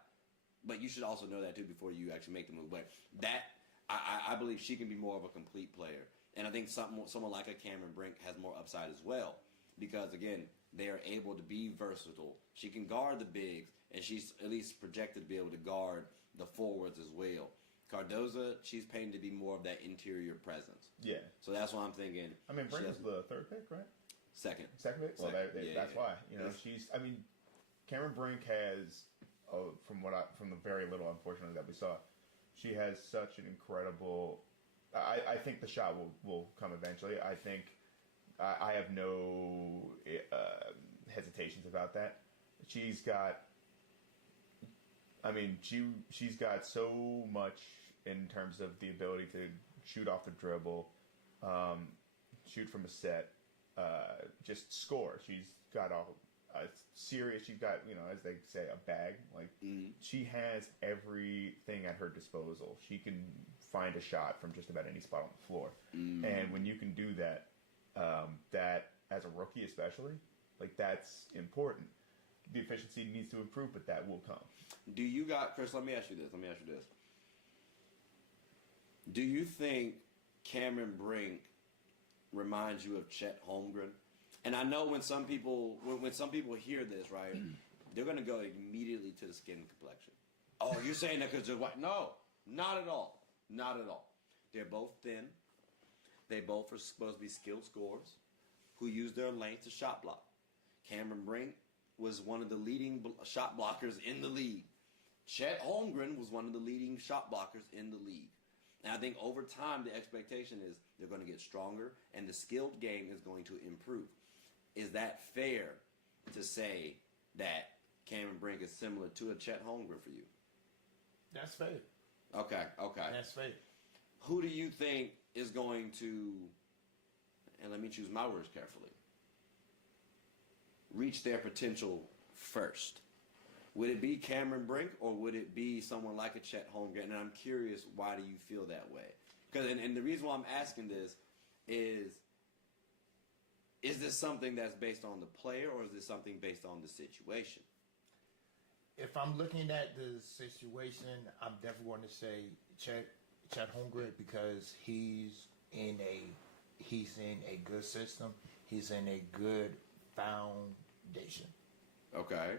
But you should also know that too before you actually make the move. But that, I believe she can be more of a complete player. And I think someone like a Cameron Brink has more upside as well. Because again, they are able to be versatile. She can guard the bigs, and she's at least projected to be able to guard the forwards as well. Cardozo, she's painted to be more of that interior presence. Yeah. So that's why I'm thinking. I mean, Brink is the third pick, right? Second. Second pick? Well, that's why. Cameron Brink has, from the very little, unfortunately, that we saw, She has such an incredible. I think the shot will come eventually. I think I have no hesitations about that. She's got. I mean, she's got so much in terms of the ability to shoot off the dribble, shoot from a set, just score. She's got a serious. She's got, as they say, a bag. Like she has everything at her disposal. She can find a shot from just about any spot on the floor. And when you can do that, that as a rookie especially, like that's important. The efficiency needs to improve, but that will come. Do you got Chris? Let me ask you this. Do you think Cameron Brink reminds you of Chet Holmgren? And I know when some people hear this, right, they're gonna go immediately to the skin and complexion. Oh, you're saying that because they're white? No, not at all. Not at all. They're both thin. They both are supposed to be skilled scorers who use their length to shot block. Cameron Brink was one of the leading shot blockers in the league. Chet Holmgren was one of the leading shot blockers in the league. And I think over time, the expectation is they're going to get stronger and the skilled game is going to improve. Is that fair to say that Cameron Brink is similar to a Chet Holmgren for you? That's fair. Okay. That's fair. Who do you think is going to, and let me choose my words carefully, reach their potential first? Would it be Cameron Brink or would it be someone like a Chet Holmgren? And I'm curious, why do you feel that way? Because and the reason why I'm asking this is this something that's based on the player or is this something based on the situation? If I'm looking at the situation, I'm definitely going to say Chet Holmgren because he's in a good system. He's in a good foundation. Okay.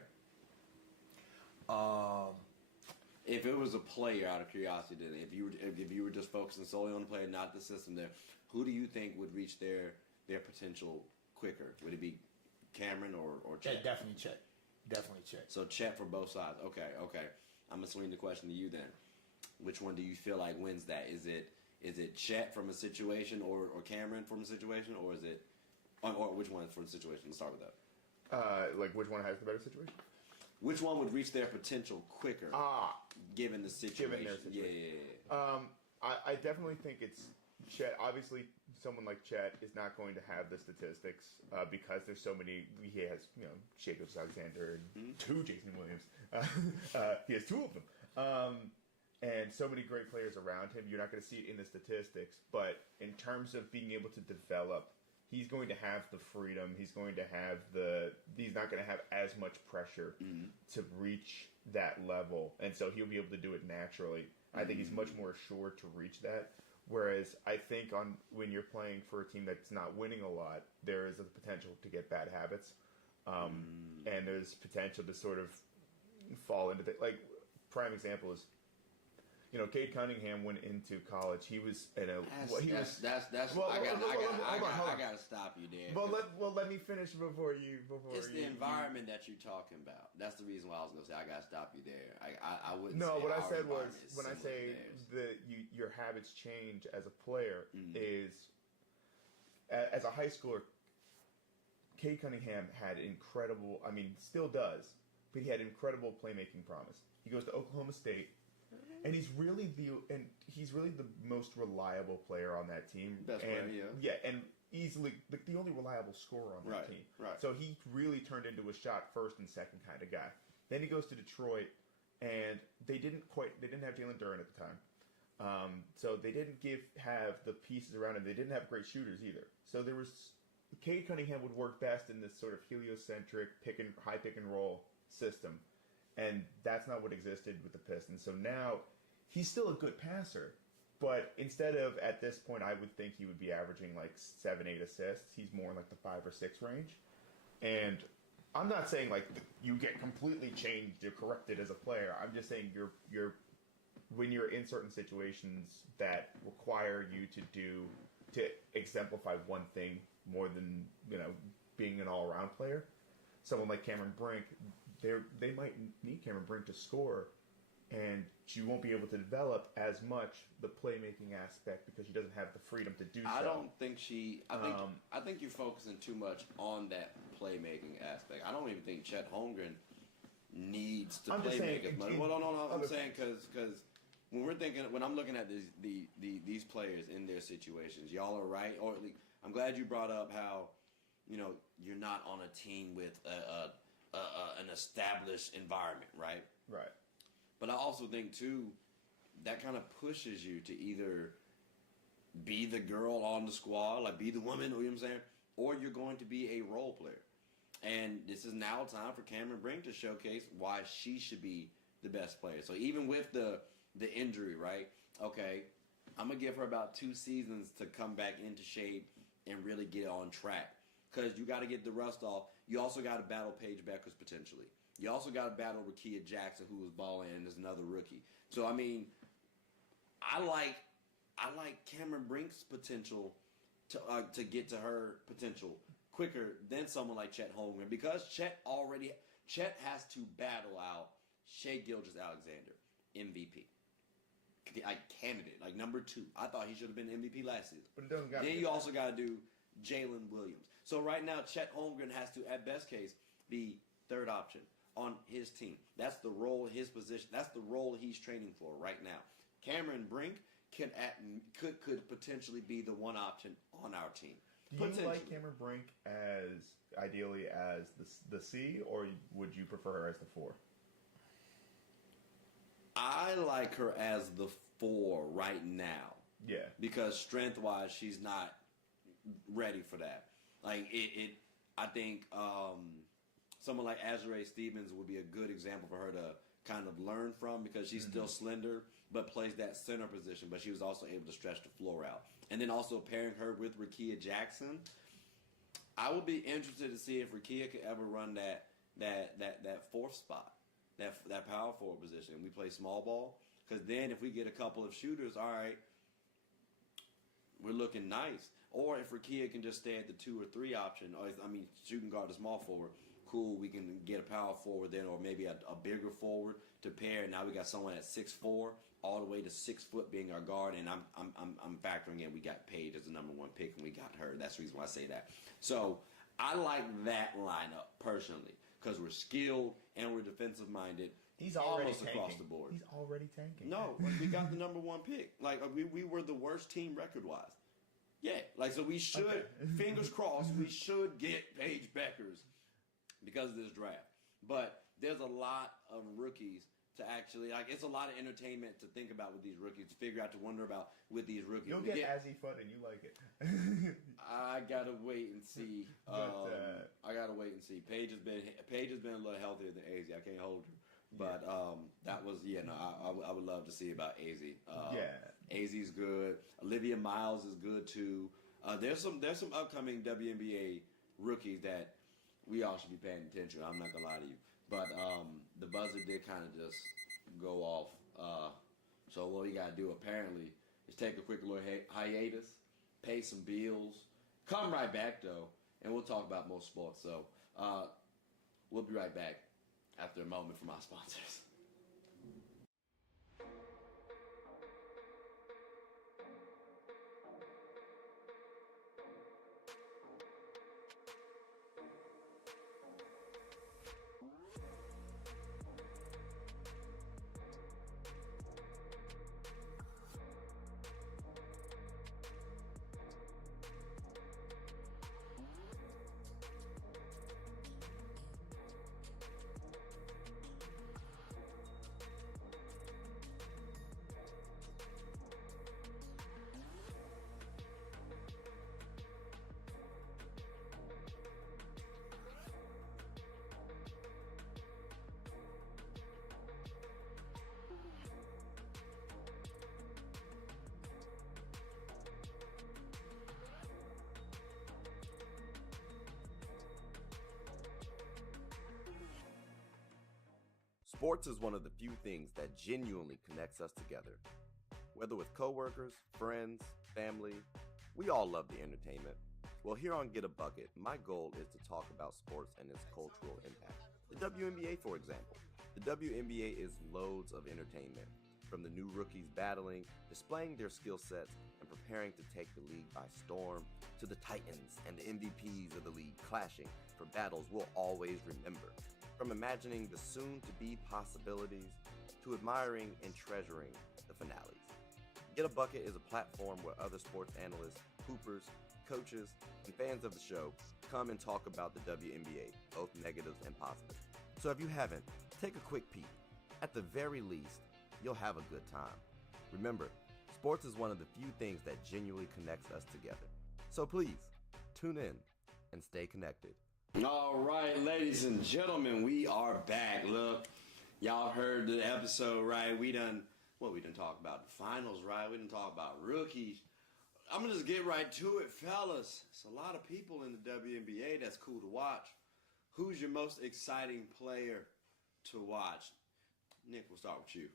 If it was a player, out of curiosity, then if you were just focusing solely on the player, not the system, there, who do you think would reach their potential quicker? Would it be Cameron or Chet? Yeah, definitely Chet. Definitely Chet. So Chet for both sides. Okay. I'm gonna swing the question to you then. Which one do you feel like wins that? Is it Chet from a situation or Cameron from a situation, or is it or which one from the situation? Let's start with that. Like which one has the better situation? Which one would reach their potential quicker? Given the situation. Given their situation. Yeah. I definitely think it's Chet. Obviously, someone like Chet is not going to have the statistics because there's so many. He has, Shea Alexander and two Jason Williams. He has two of them. And so many great players around him. You're not going to see it in the statistics. But in terms of being able to develop, he's going to have the freedom. He's going to have he's not going to have as much pressure to reach that level. And so he'll be able to do it naturally. I think he's much more assured to reach that. Whereas I think when you're playing for a team that's not winning a lot, there is a potential to get bad habits. And there's potential to sort of fall into like prime example is, Cade Cunningham went into college. He was in a. That's. Well, I hold on. gotta stop you there. Let me finish before you. It's the environment that you're talking about. That's the reason why I was gonna say I gotta stop you there. I wouldn't. No, say what I our said was environment is when I similar say to theirs. your habits change as a player is as a high schooler. Cade Cunningham had incredible. I mean, still does, but he had incredible playmaking promise. He goes to Oklahoma State. And he's really the most reliable player on that team. Best player, yeah. Yeah, and easily the only reliable scorer on that team. Right. So he really turned into a shot first and second kind of guy. Then he goes to Detroit, and they didn't have Jalen Duren at the time. So they didn't have the pieces around him. They didn't have great shooters either. So there was Cade Cunningham would work best in this sort of heliocentric high pick and roll system. And that's not what existed with the Pistons. So now he's still a good passer, but instead of at this point, I would think he would be averaging like 7-8 assists. He's more in like the 5 or 6 range. And I'm not saying like you get completely changed, you're corrected as a player. I'm just saying you're when you're in certain situations that require you to exemplify one thing more than being an all around player. Someone like Cameron Brink. They might need Cameron Brink to score and she won't be able to develop as much the playmaking aspect because she doesn't have the freedom to do so. I don't think she. I think you're focusing too much on that playmaking aspect. I don't even think Chet Holmgren needs to play make as much. Well, no. I'm saying because when I'm looking at these players in their situations, y'all are right. Or at least, I'm glad you brought up how you're not on a team with an established environment, right? Right. But I also think too that kind of pushes you to either be the girl on the squad, like be the woman, you know what I'm saying, or you're going to be a role player. And this is now time for Cameron Brink to showcase why she should be the best player. So even with the injury, right? Okay, I'm gonna give her about 2 seasons to come back into shape and really get on track. Because you got to get the rust off. You also got to battle Paige Beckers potentially. You also got to battle Rickea Jackson, who was balling and is another rookie. So I mean, I like Cameron Brink's potential to get to her potential quicker than someone like Chet Holmgren, because Chet has to battle out Shai Gilgeous-Alexander, MVP, like candidate, like number 2. I thought he should have been MVP last season. But it doesn't got. Then you also got to do Jalen Williams. So right now, Chet Holmgren has to, at best case, be third option on his team. That's the role, his position. That's the role he's training for right now. Cameron Brink could potentially be the one option on our team. Do you like Cameron Brink as ideally as the C, or would you prefer her as the 4? I like her as the 4 right now. Yeah. Because strength-wise, she's not ready for that. Like I think someone like Azurá Stevens would be a good example for her to kind of learn from, because she's still slender but plays that center position, but she was also able to stretch the floor out. And then also pairing her with Rickea Jackson, I would be interested to see if Rickea could ever run that 4th spot, that power forward position. We play small ball, because then if we get a couple of shooters, all right, we're looking nice. Or if Rickea can just stay at the 2 or 3 option, shooting guard the small forward, cool, we can get a power forward then, or maybe a bigger forward to pair. Now we got someone at 6'4", all the way to 6 foot being our guard, and I'm factoring in we got Paige as the number 1 pick, and we got her. That's the reason why I say that. So I like that lineup personally, because we're skilled and we're defensive minded. He's already almost tanking. Across the board. He's already tanking. No, we got the number 1 pick. Like we were the worst team record wise. Yeah, like so we should, fingers crossed, we should get Paige Beckers because of this draft. But there's a lot of rookies to actually, it's a lot of entertainment to think about with these rookies, to figure out, to wonder about with these rookies. You'll get Azzy fun and you like it. I gotta wait and see. I gotta wait and see. Paige has been a little healthier than AZ. I can't hold her. But that was I would love to see about AZ. AZ's good. Olivia Miles is good too. There's some upcoming WNBA rookies that we all should be paying attention. I'm not gonna lie to you. But the buzzer did kind of just go off. So what we gotta do apparently is take a quick little hiatus, pay some bills, come right back though, and we'll talk about more sports. So we'll be right back after a moment from our sponsors. Sports is one of the few things that genuinely connects us together. Whether with coworkers, friends, family, we all love the entertainment. Well, here on Get a Bucket, my goal is to talk about sports and its cultural impact. The WNBA, for example. The WNBA is loads of entertainment, from the new rookies battling, displaying their skill sets, and preparing to take the league by storm, to the titans and the MVPs of the league clashing for battles we'll always remember. From imagining the soon-to-be possibilities to admiring and treasuring the finales. Get a Bucket is a platform where other sports analysts, hoopers, coaches, and fans of the show come and talk about the WNBA, both negatives and positives. So if you haven't, take a quick peek. At the very least, you'll have a good time. Remember, sports is one of the few things that genuinely connects us together. So please, tune in and stay connected. All right, ladies and gentlemen, we are back. Look, y'all heard the episode, right? We done talk about the finals, right? We done talk about rookies. I'm gonna just get right to it, fellas. It's a lot of people in the WNBA that's cool to watch. Who's your most exciting player to watch? Nick, we'll start with you.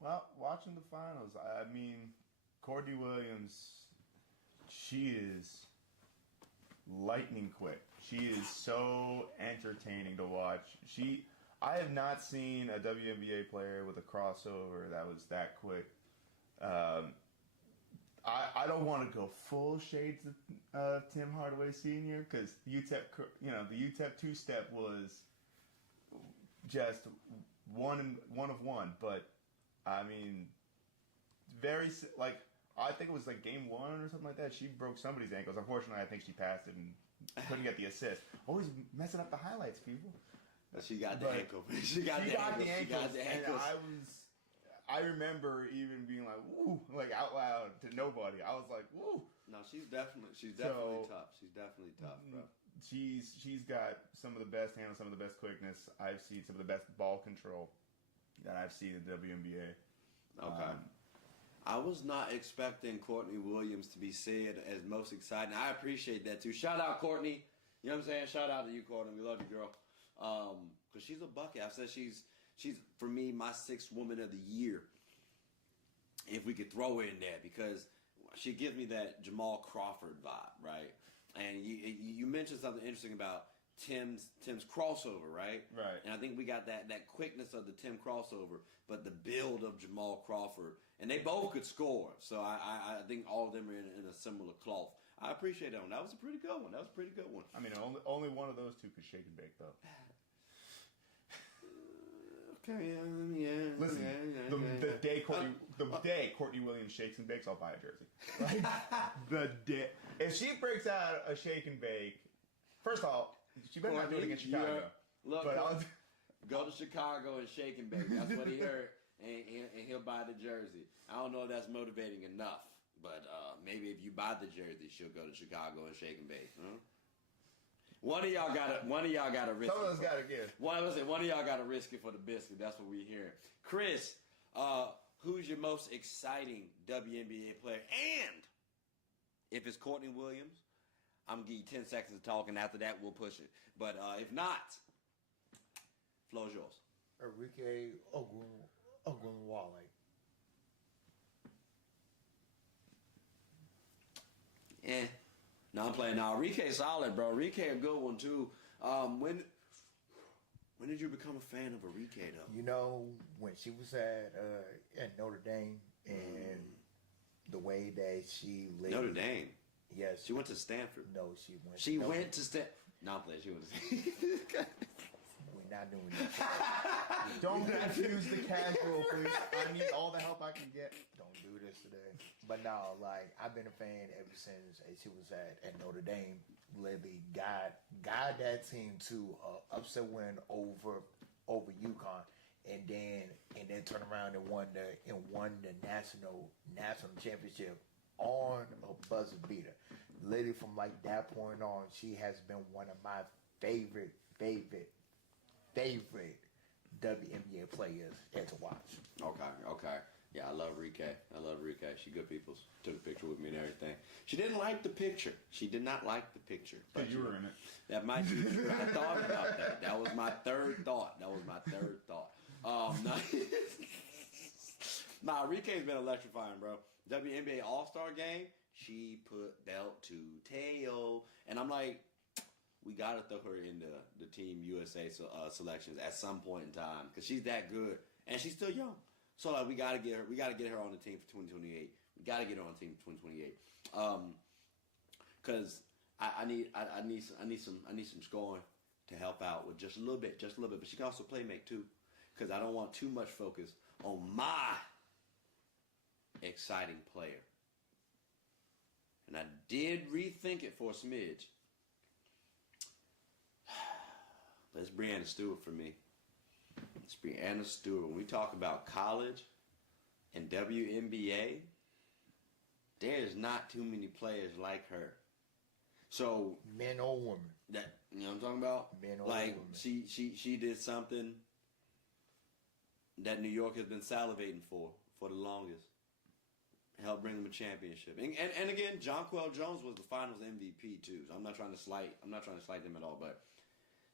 Well, watching the finals, I mean, Courtney Williams, she is lightning quick. She is so entertaining to watch. I have not seen a WNBA player with a crossover that was that quick. I don't want to go full shades of Tim Hardaway Sr. because the UTEP two-step was just one of one. But I mean, I think it was like game one or something like that. She broke somebody's ankles. Unfortunately, I think she passed it and couldn't get the assist. Always messing up the highlights, people. She got the ankle. She got the ankles. And I remember even being like, woo, like out loud to nobody. I was like, woo. No, she's definitely tough. She's definitely tough, bro. She's got some of the best handles, some of the best quickness. I've seen some of the best ball control that I've seen in the WNBA. Okay. I was not expecting Courtney Williams to be said as most exciting. I appreciate that too. Shout out Courtney. You know what I'm saying? Shout out to you, Courtney. We love you, girl. Because she's a bucket. I said she's for me my sixth woman of the year. If we could throw her in there, because she gives me that Jamal Crawford vibe, right? And you mentioned something interesting about Tim's crossover, right? Right. And I think we got that quickness of the Tim crossover, but the build of Jamal Crawford, and they both could score. So I think all of them are in a similar cloth. I appreciate that one. That was a pretty good one. I mean, only one of those two could shake and bake, though. Okay, yeah. Listen, the day Courtney Williams shakes and bakes, I'll buy a jersey. Like, the day if she breaks out a shake and bake, first of all, she better not do it against Chicago. Look, go to Chicago and shake and bake. That's what he heard, and he'll buy the jersey. I don't know if that's motivating enough, but maybe if you buy the jersey, she'll go to Chicago and shake and bake. Huh? One of y'all got to risk. Some of us got to give. One of y'all got to risk it for the biscuit. That's what we hear. Chris, who's your most exciting WNBA player? And if it's Courtney Williams, I'm gonna give you 10 seconds to talk, and after that we'll push it. But if not, floor is yours. Enrique Ogunwale. Yeah. No, I'm playing now. Enrique solid, bro. Enrique a good one too. When did you become a fan of Enrique though? You know, when she was at Notre Dame and the way that she lived. Notre Dame. Yes. She went to Stanford. No, she went. She went to Stanford. No, I'm playing. She went to. We're not doing that. Don't confuse the casual, please. I need all the help I can get. Don't do this today. But no, like I've been a fan ever since she was at Notre Dame. Literally, guide that team to upset win over UConn, and then turn around and won the national championship on a buzzer beater. Literally, from like that point on, she has been one of my favorite WNBA players to watch. Okay. Yeah, I love Enrique. She good people. Took a picture with me and everything. She didn't like the picture. She did not like the picture. But you were in it. That might be true. I thought about that. That was my third thought. Nah, Enrique's been electrifying, bro. WNBA All-Star game, she put belt to tail. And I'm like, we got to throw her in the Team USA selections at some point in time because she's that good and she's still young. So like we got to get her. We got to get her on the team for 2028. We got to get her on the team for 2028. Because I need some scoring to help out with just a little bit. But she can also play make too. Because I don't want too much focus on my exciting player. And I did rethink it for a smidge. But it's Breanna Stewart for me. It's Breanna Stewart. When we talk about college and WNBA, there's not too many players like her. So men or women. That you know what I'm talking about? Men or like women. She did something that New York has been salivating for the longest. Helped bring them a championship. And again, Jonquel Jones was the finals MVP too. So I'm not trying to slight them at all, but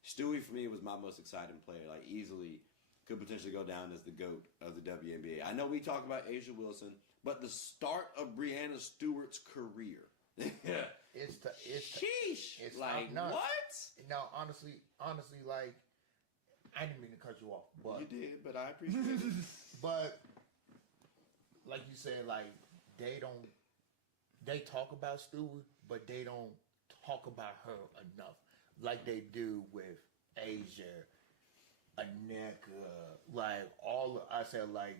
Stewie for me was my most exciting player. Like easily could potentially go down as the GOAT of the WNBA. I know we talk about Asia Wilson, but the start of Breanna Stewart's career. It's sheesh. It's like no, what? No, honestly, like I didn't mean to cut you off, but you did, but I appreciate it. But like you said, like they talk about Stewie, but they don't talk about her enough, like they do with Asia, Aneka, like I said, like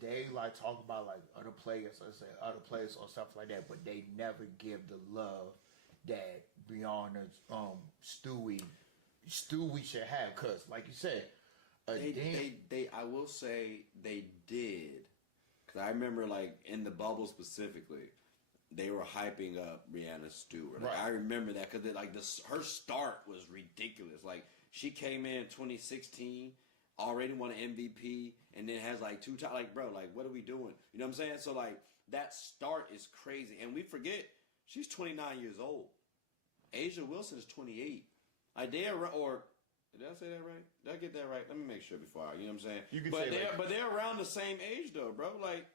they like talk about like other players or stuff like that, but they never give the love that Breanna's Stewie should have. Cause like you said, they I will say they did. Cause I remember like in the bubble specifically, they were hyping up Breanna Stewart. Like, right. I remember that because like her start was ridiculous. Like she came in 2016. Already won an MVP and then has like 2 times. Like, bro, like, what are we doing? You know what I'm saying? So, like, that start is crazy. And we forget, she's 29 years old. Asia Wilson is 28. Like, did I say that right? Did I get that right? Let me make sure before you know what I'm saying? You can but say but they're around the same age, though, bro. Like,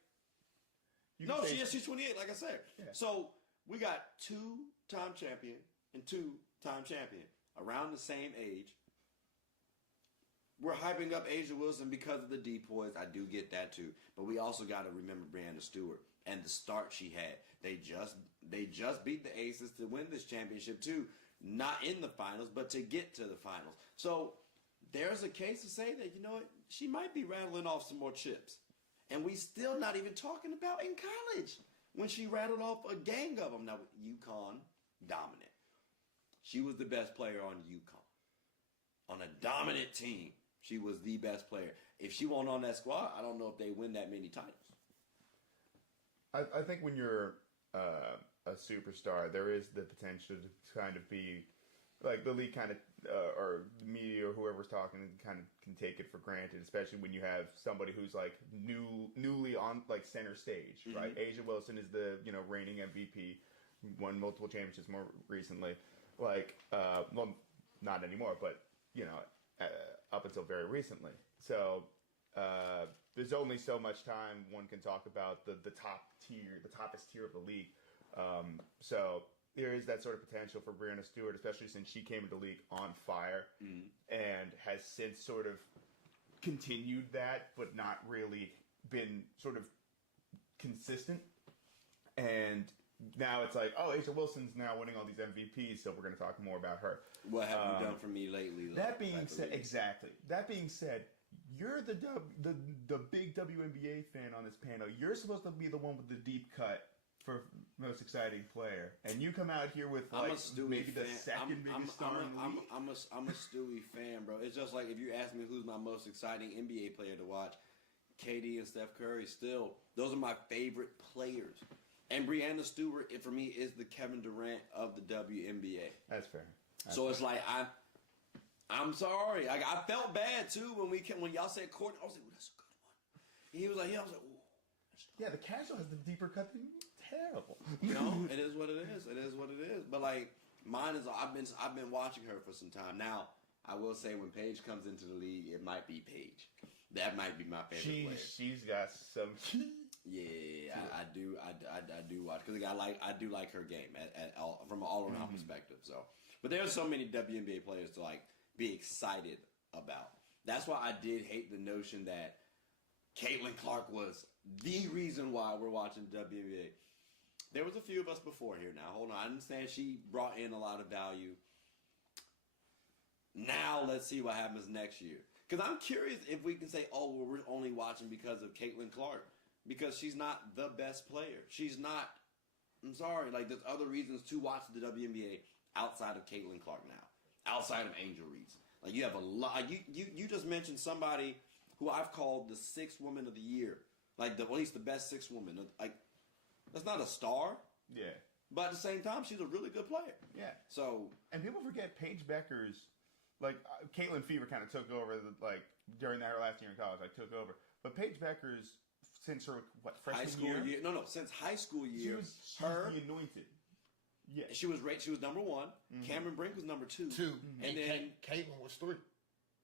she's 28, like I said. Yeah. So, we got 2-time champion and 2-time champion around the same age. We're hyping up Asia Wilson because of the depoys. I do get that too. But we also got to remember Breanna Stewart and the start she had. They just beat the Aces to win this championship too. Not in the finals, but to get to the finals. So there's a case to say that, you know what, she might be rattling off some more chips. And we still not even talking about in college when she rattled off a gang of them. Now, UConn, dominant. She was the best player on UConn. On a dominant team. She was the best player. If she won't on that squad, I don't know if they win that many titles. I think when you're a superstar, there is the potential to kind of be like the league kind of or the media or whoever's talking kind of can take it for granted, especially when you have somebody who's like newly on like center stage, right? Asia Wilson is the reigning MVP, won multiple championships more recently, like well, not anymore, but up until very recently. So there's only so much time one can talk about the top tier, the toppest tier of the league. So there is that sort of potential for Breanna Stewart, especially since she came into the league on fire and has since sort of continued that, but not really been sort of consistent. And now it's like, oh, Asia Wilson's now winning all these MVPs, so we're going to talk more about her. What have you done for me lately? That being said, exactly. That being said, you're the big WNBA fan on this panel. You're supposed to be the one with the deep cut for most exciting player, and you come out here with like maybe the second biggest star in the league. I'm a Stewie fan, bro. It's just like if you ask me who's my most exciting NBA player to watch, KD and Steph Curry. Still, those are my favorite players. And Breanna Stewart, for me, is the Kevin Durant of the WNBA. That's fair. So it's like I'm sorry. I felt bad too when y'all said Courtney. I was like, that's a good one. And he was like, I was like, ooh. Yeah, the casual has the deeper cut than terrible. It is what it is. It is what it is. But like mine is, I've been watching her for some time now. I will say when Paige comes into the league, it might be Paige. That might be my favorite player. She's got some. Yeah, I do watch because I do like her game from an all around perspective. So But there's so many WNBA players to like be excited about. That's why I did hate the notion that Caitlin Clark was the reason why we're watching WNBA. There was a few of us before here now. Hold on. I understand she brought in a lot of value. Now let's see what happens next year. Because I'm curious if we can say, oh, well, we're only watching because of Caitlin Clark. Because she's not the best player. She's not, I'm sorry, like there's other reasons to watch the WNBA outside of Caitlin Clark now. Outside of Angel Reese. Like you have a lot, you just mentioned somebody who I've called the sixth woman of the year. Like at least the best sixth woman. Like, that's not a star. Yeah. But at the same time, she's a really good player. Yeah. So, and people forget Paige Becker's, like, Caitlin Fever kind of took over, during her last year in college, took over. But Paige Becker's, since her, freshman high school year? No, since high school year. She's the anointed. Yeah. She was number one. Mm-hmm. Cameron Brink was number two. Mm-hmm. And then Caitlin was 3.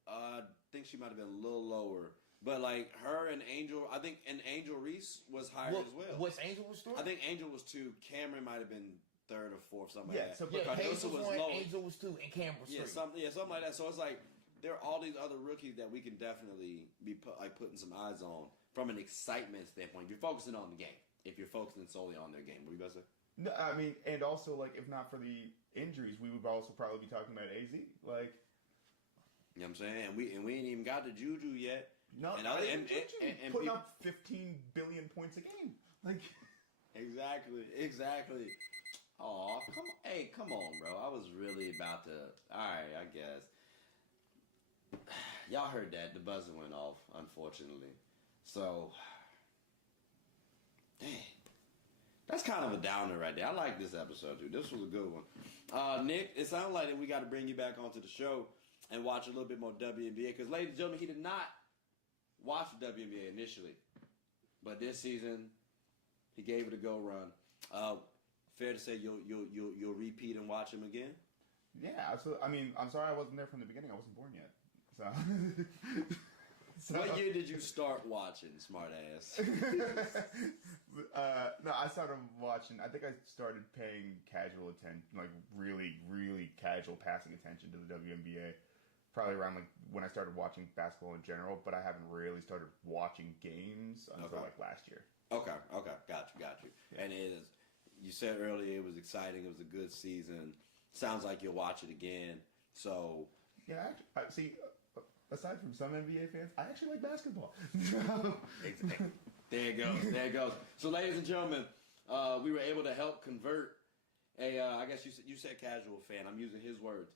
I think she might have been a little lower. But like her and Angel, I think, and Angel Reese was higher as well. Was Angel was 3? I think Angel was 2. Cameron might have been 3rd or 4th, something like that. So Paige was 1, Angel was 2, and Cameron was 3. Something like that. So it's like there are all these other rookies that we can definitely be putting some eyes on from an excitement standpoint. You're focusing on the game. If you're focusing solely on their game, what are you about to say? No, I mean, and also if not for the injuries, we would also probably be talking about AZ. Like, you know what I'm saying? And we ain't even got the Juju yet. No, and putting up 15 billion points a game. Like, exactly. Aw, come on, bro. I was really about to. All right, I guess. Y'all heard that. The buzzer went off, unfortunately. So, dang. That's kind of a downer right there. I like this episode, too. This was a good one. Nick, it sounds like that we got to bring you back onto the show and watch a little bit more WNBA. Because, ladies and gentlemen, he did not watch the WNBA initially. But this season, he gave it a go run. Fair to say you'll repeat and watch him again? Yeah, absolutely. I mean, I'm sorry I wasn't there from the beginning. I wasn't born yet. So, what year did you start watching, smart ass? No, I started watching. I think I started paying casual attention, like really, really casual passing attention to the WNBA. Probably around when I started watching basketball in general, but I haven't really started watching games until last year. Okay, got you. Yeah. And it is. You said earlier it was exciting. It was a good season. Sounds like you'll watch it again. So yeah, see. Aside from some NBA fans, I actually like basketball. There it goes. So, ladies and gentlemen, we were able to help convert I guess you said casual fan. I'm using his words.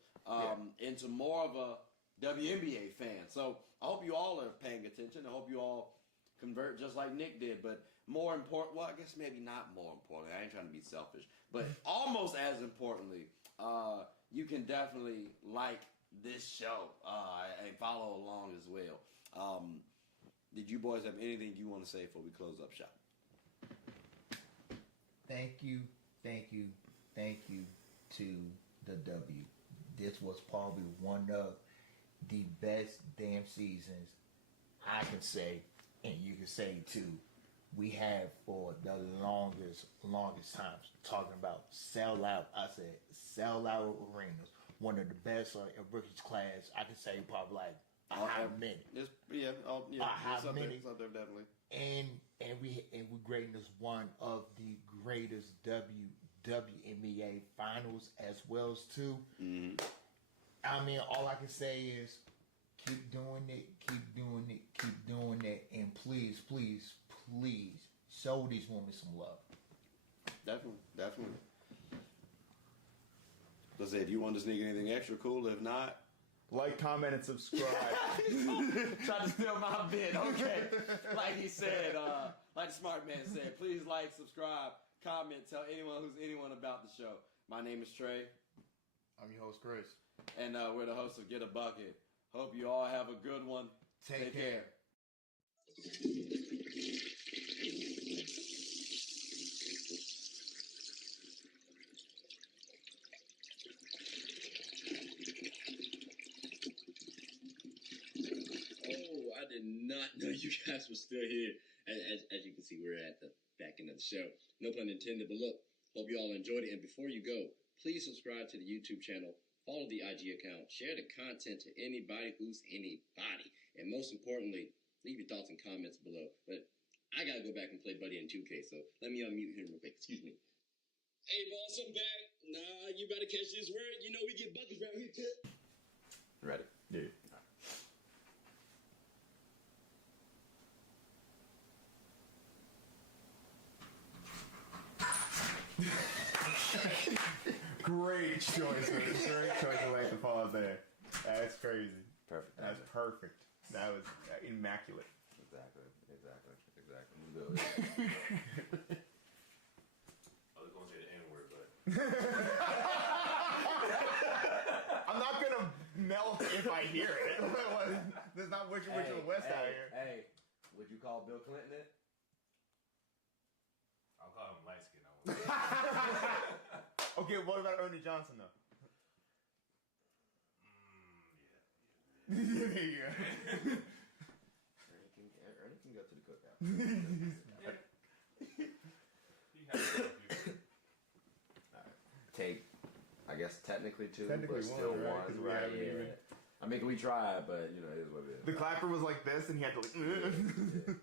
Into more of a WNBA fan. So, I hope you all are paying attention. I hope you all convert just like Nick did. But more important, well, I guess maybe not more importantly. I ain't trying to be selfish. But almost as importantly, you can definitely like this show and follow along as well. Did you boys have anything you want to say before we close up shop? Thank you to the W. This was probably one of the best damn seasons I can say, and you can say too, we have for the longest times. Talking about sell out arenas. One of the best rookies class, I can say probably like a high minute. It's up there, definitely. And we grading as one of the greatest WNBA finals as well as too. Mm-hmm. I mean, all I can say is keep doing it, and please show these women some love. Definitely. Let's say, if you want to sneak anything extra, cool. If not, like, comment, and subscribe. Try to steal my bit, okay? Like he said, like the smart man said, please like, subscribe, comment, tell anyone about the show. My name is Trey. I'm your host, Chris. And we're the hosts of Get a Bucket. Hope you all have a good one. Take care. I did not know you guys were still here. As you can see, we're at the back end of the show. No pun intended, but look, hope you all enjoyed it. And before you go, please subscribe to the YouTube channel follow the IG account, share the content to anybody who's anybody, and most importantly, leave your thoughts and comments below. But I gotta go back and play Buddy in 2K, so let me unmute him real quick. Excuse me. Hey, boss, I'm back. Nah, you better catch this word. You know we get buckets around here, too. Ready? Yeah. Great choice. Great choice of length to fall out there. That's crazy. Perfect. That's perfect. That was immaculate. Exactly. I was going to say the N-word, but I'm not gonna melt if I hear it. There's not Wicked Witch of the West out here. Hey, would you call Bill Clinton it? I'll call him light skin. Okay, what about Ernie Johnson though? Yeah. Ernie can go to the cookout. Take, I guess technically two, Technically but still one, right? one. 'Cause we Right? haven't Yeah. even- I mean, we tried, but you know, it is what it is. The clapper was like this, and he had to like. Yeah.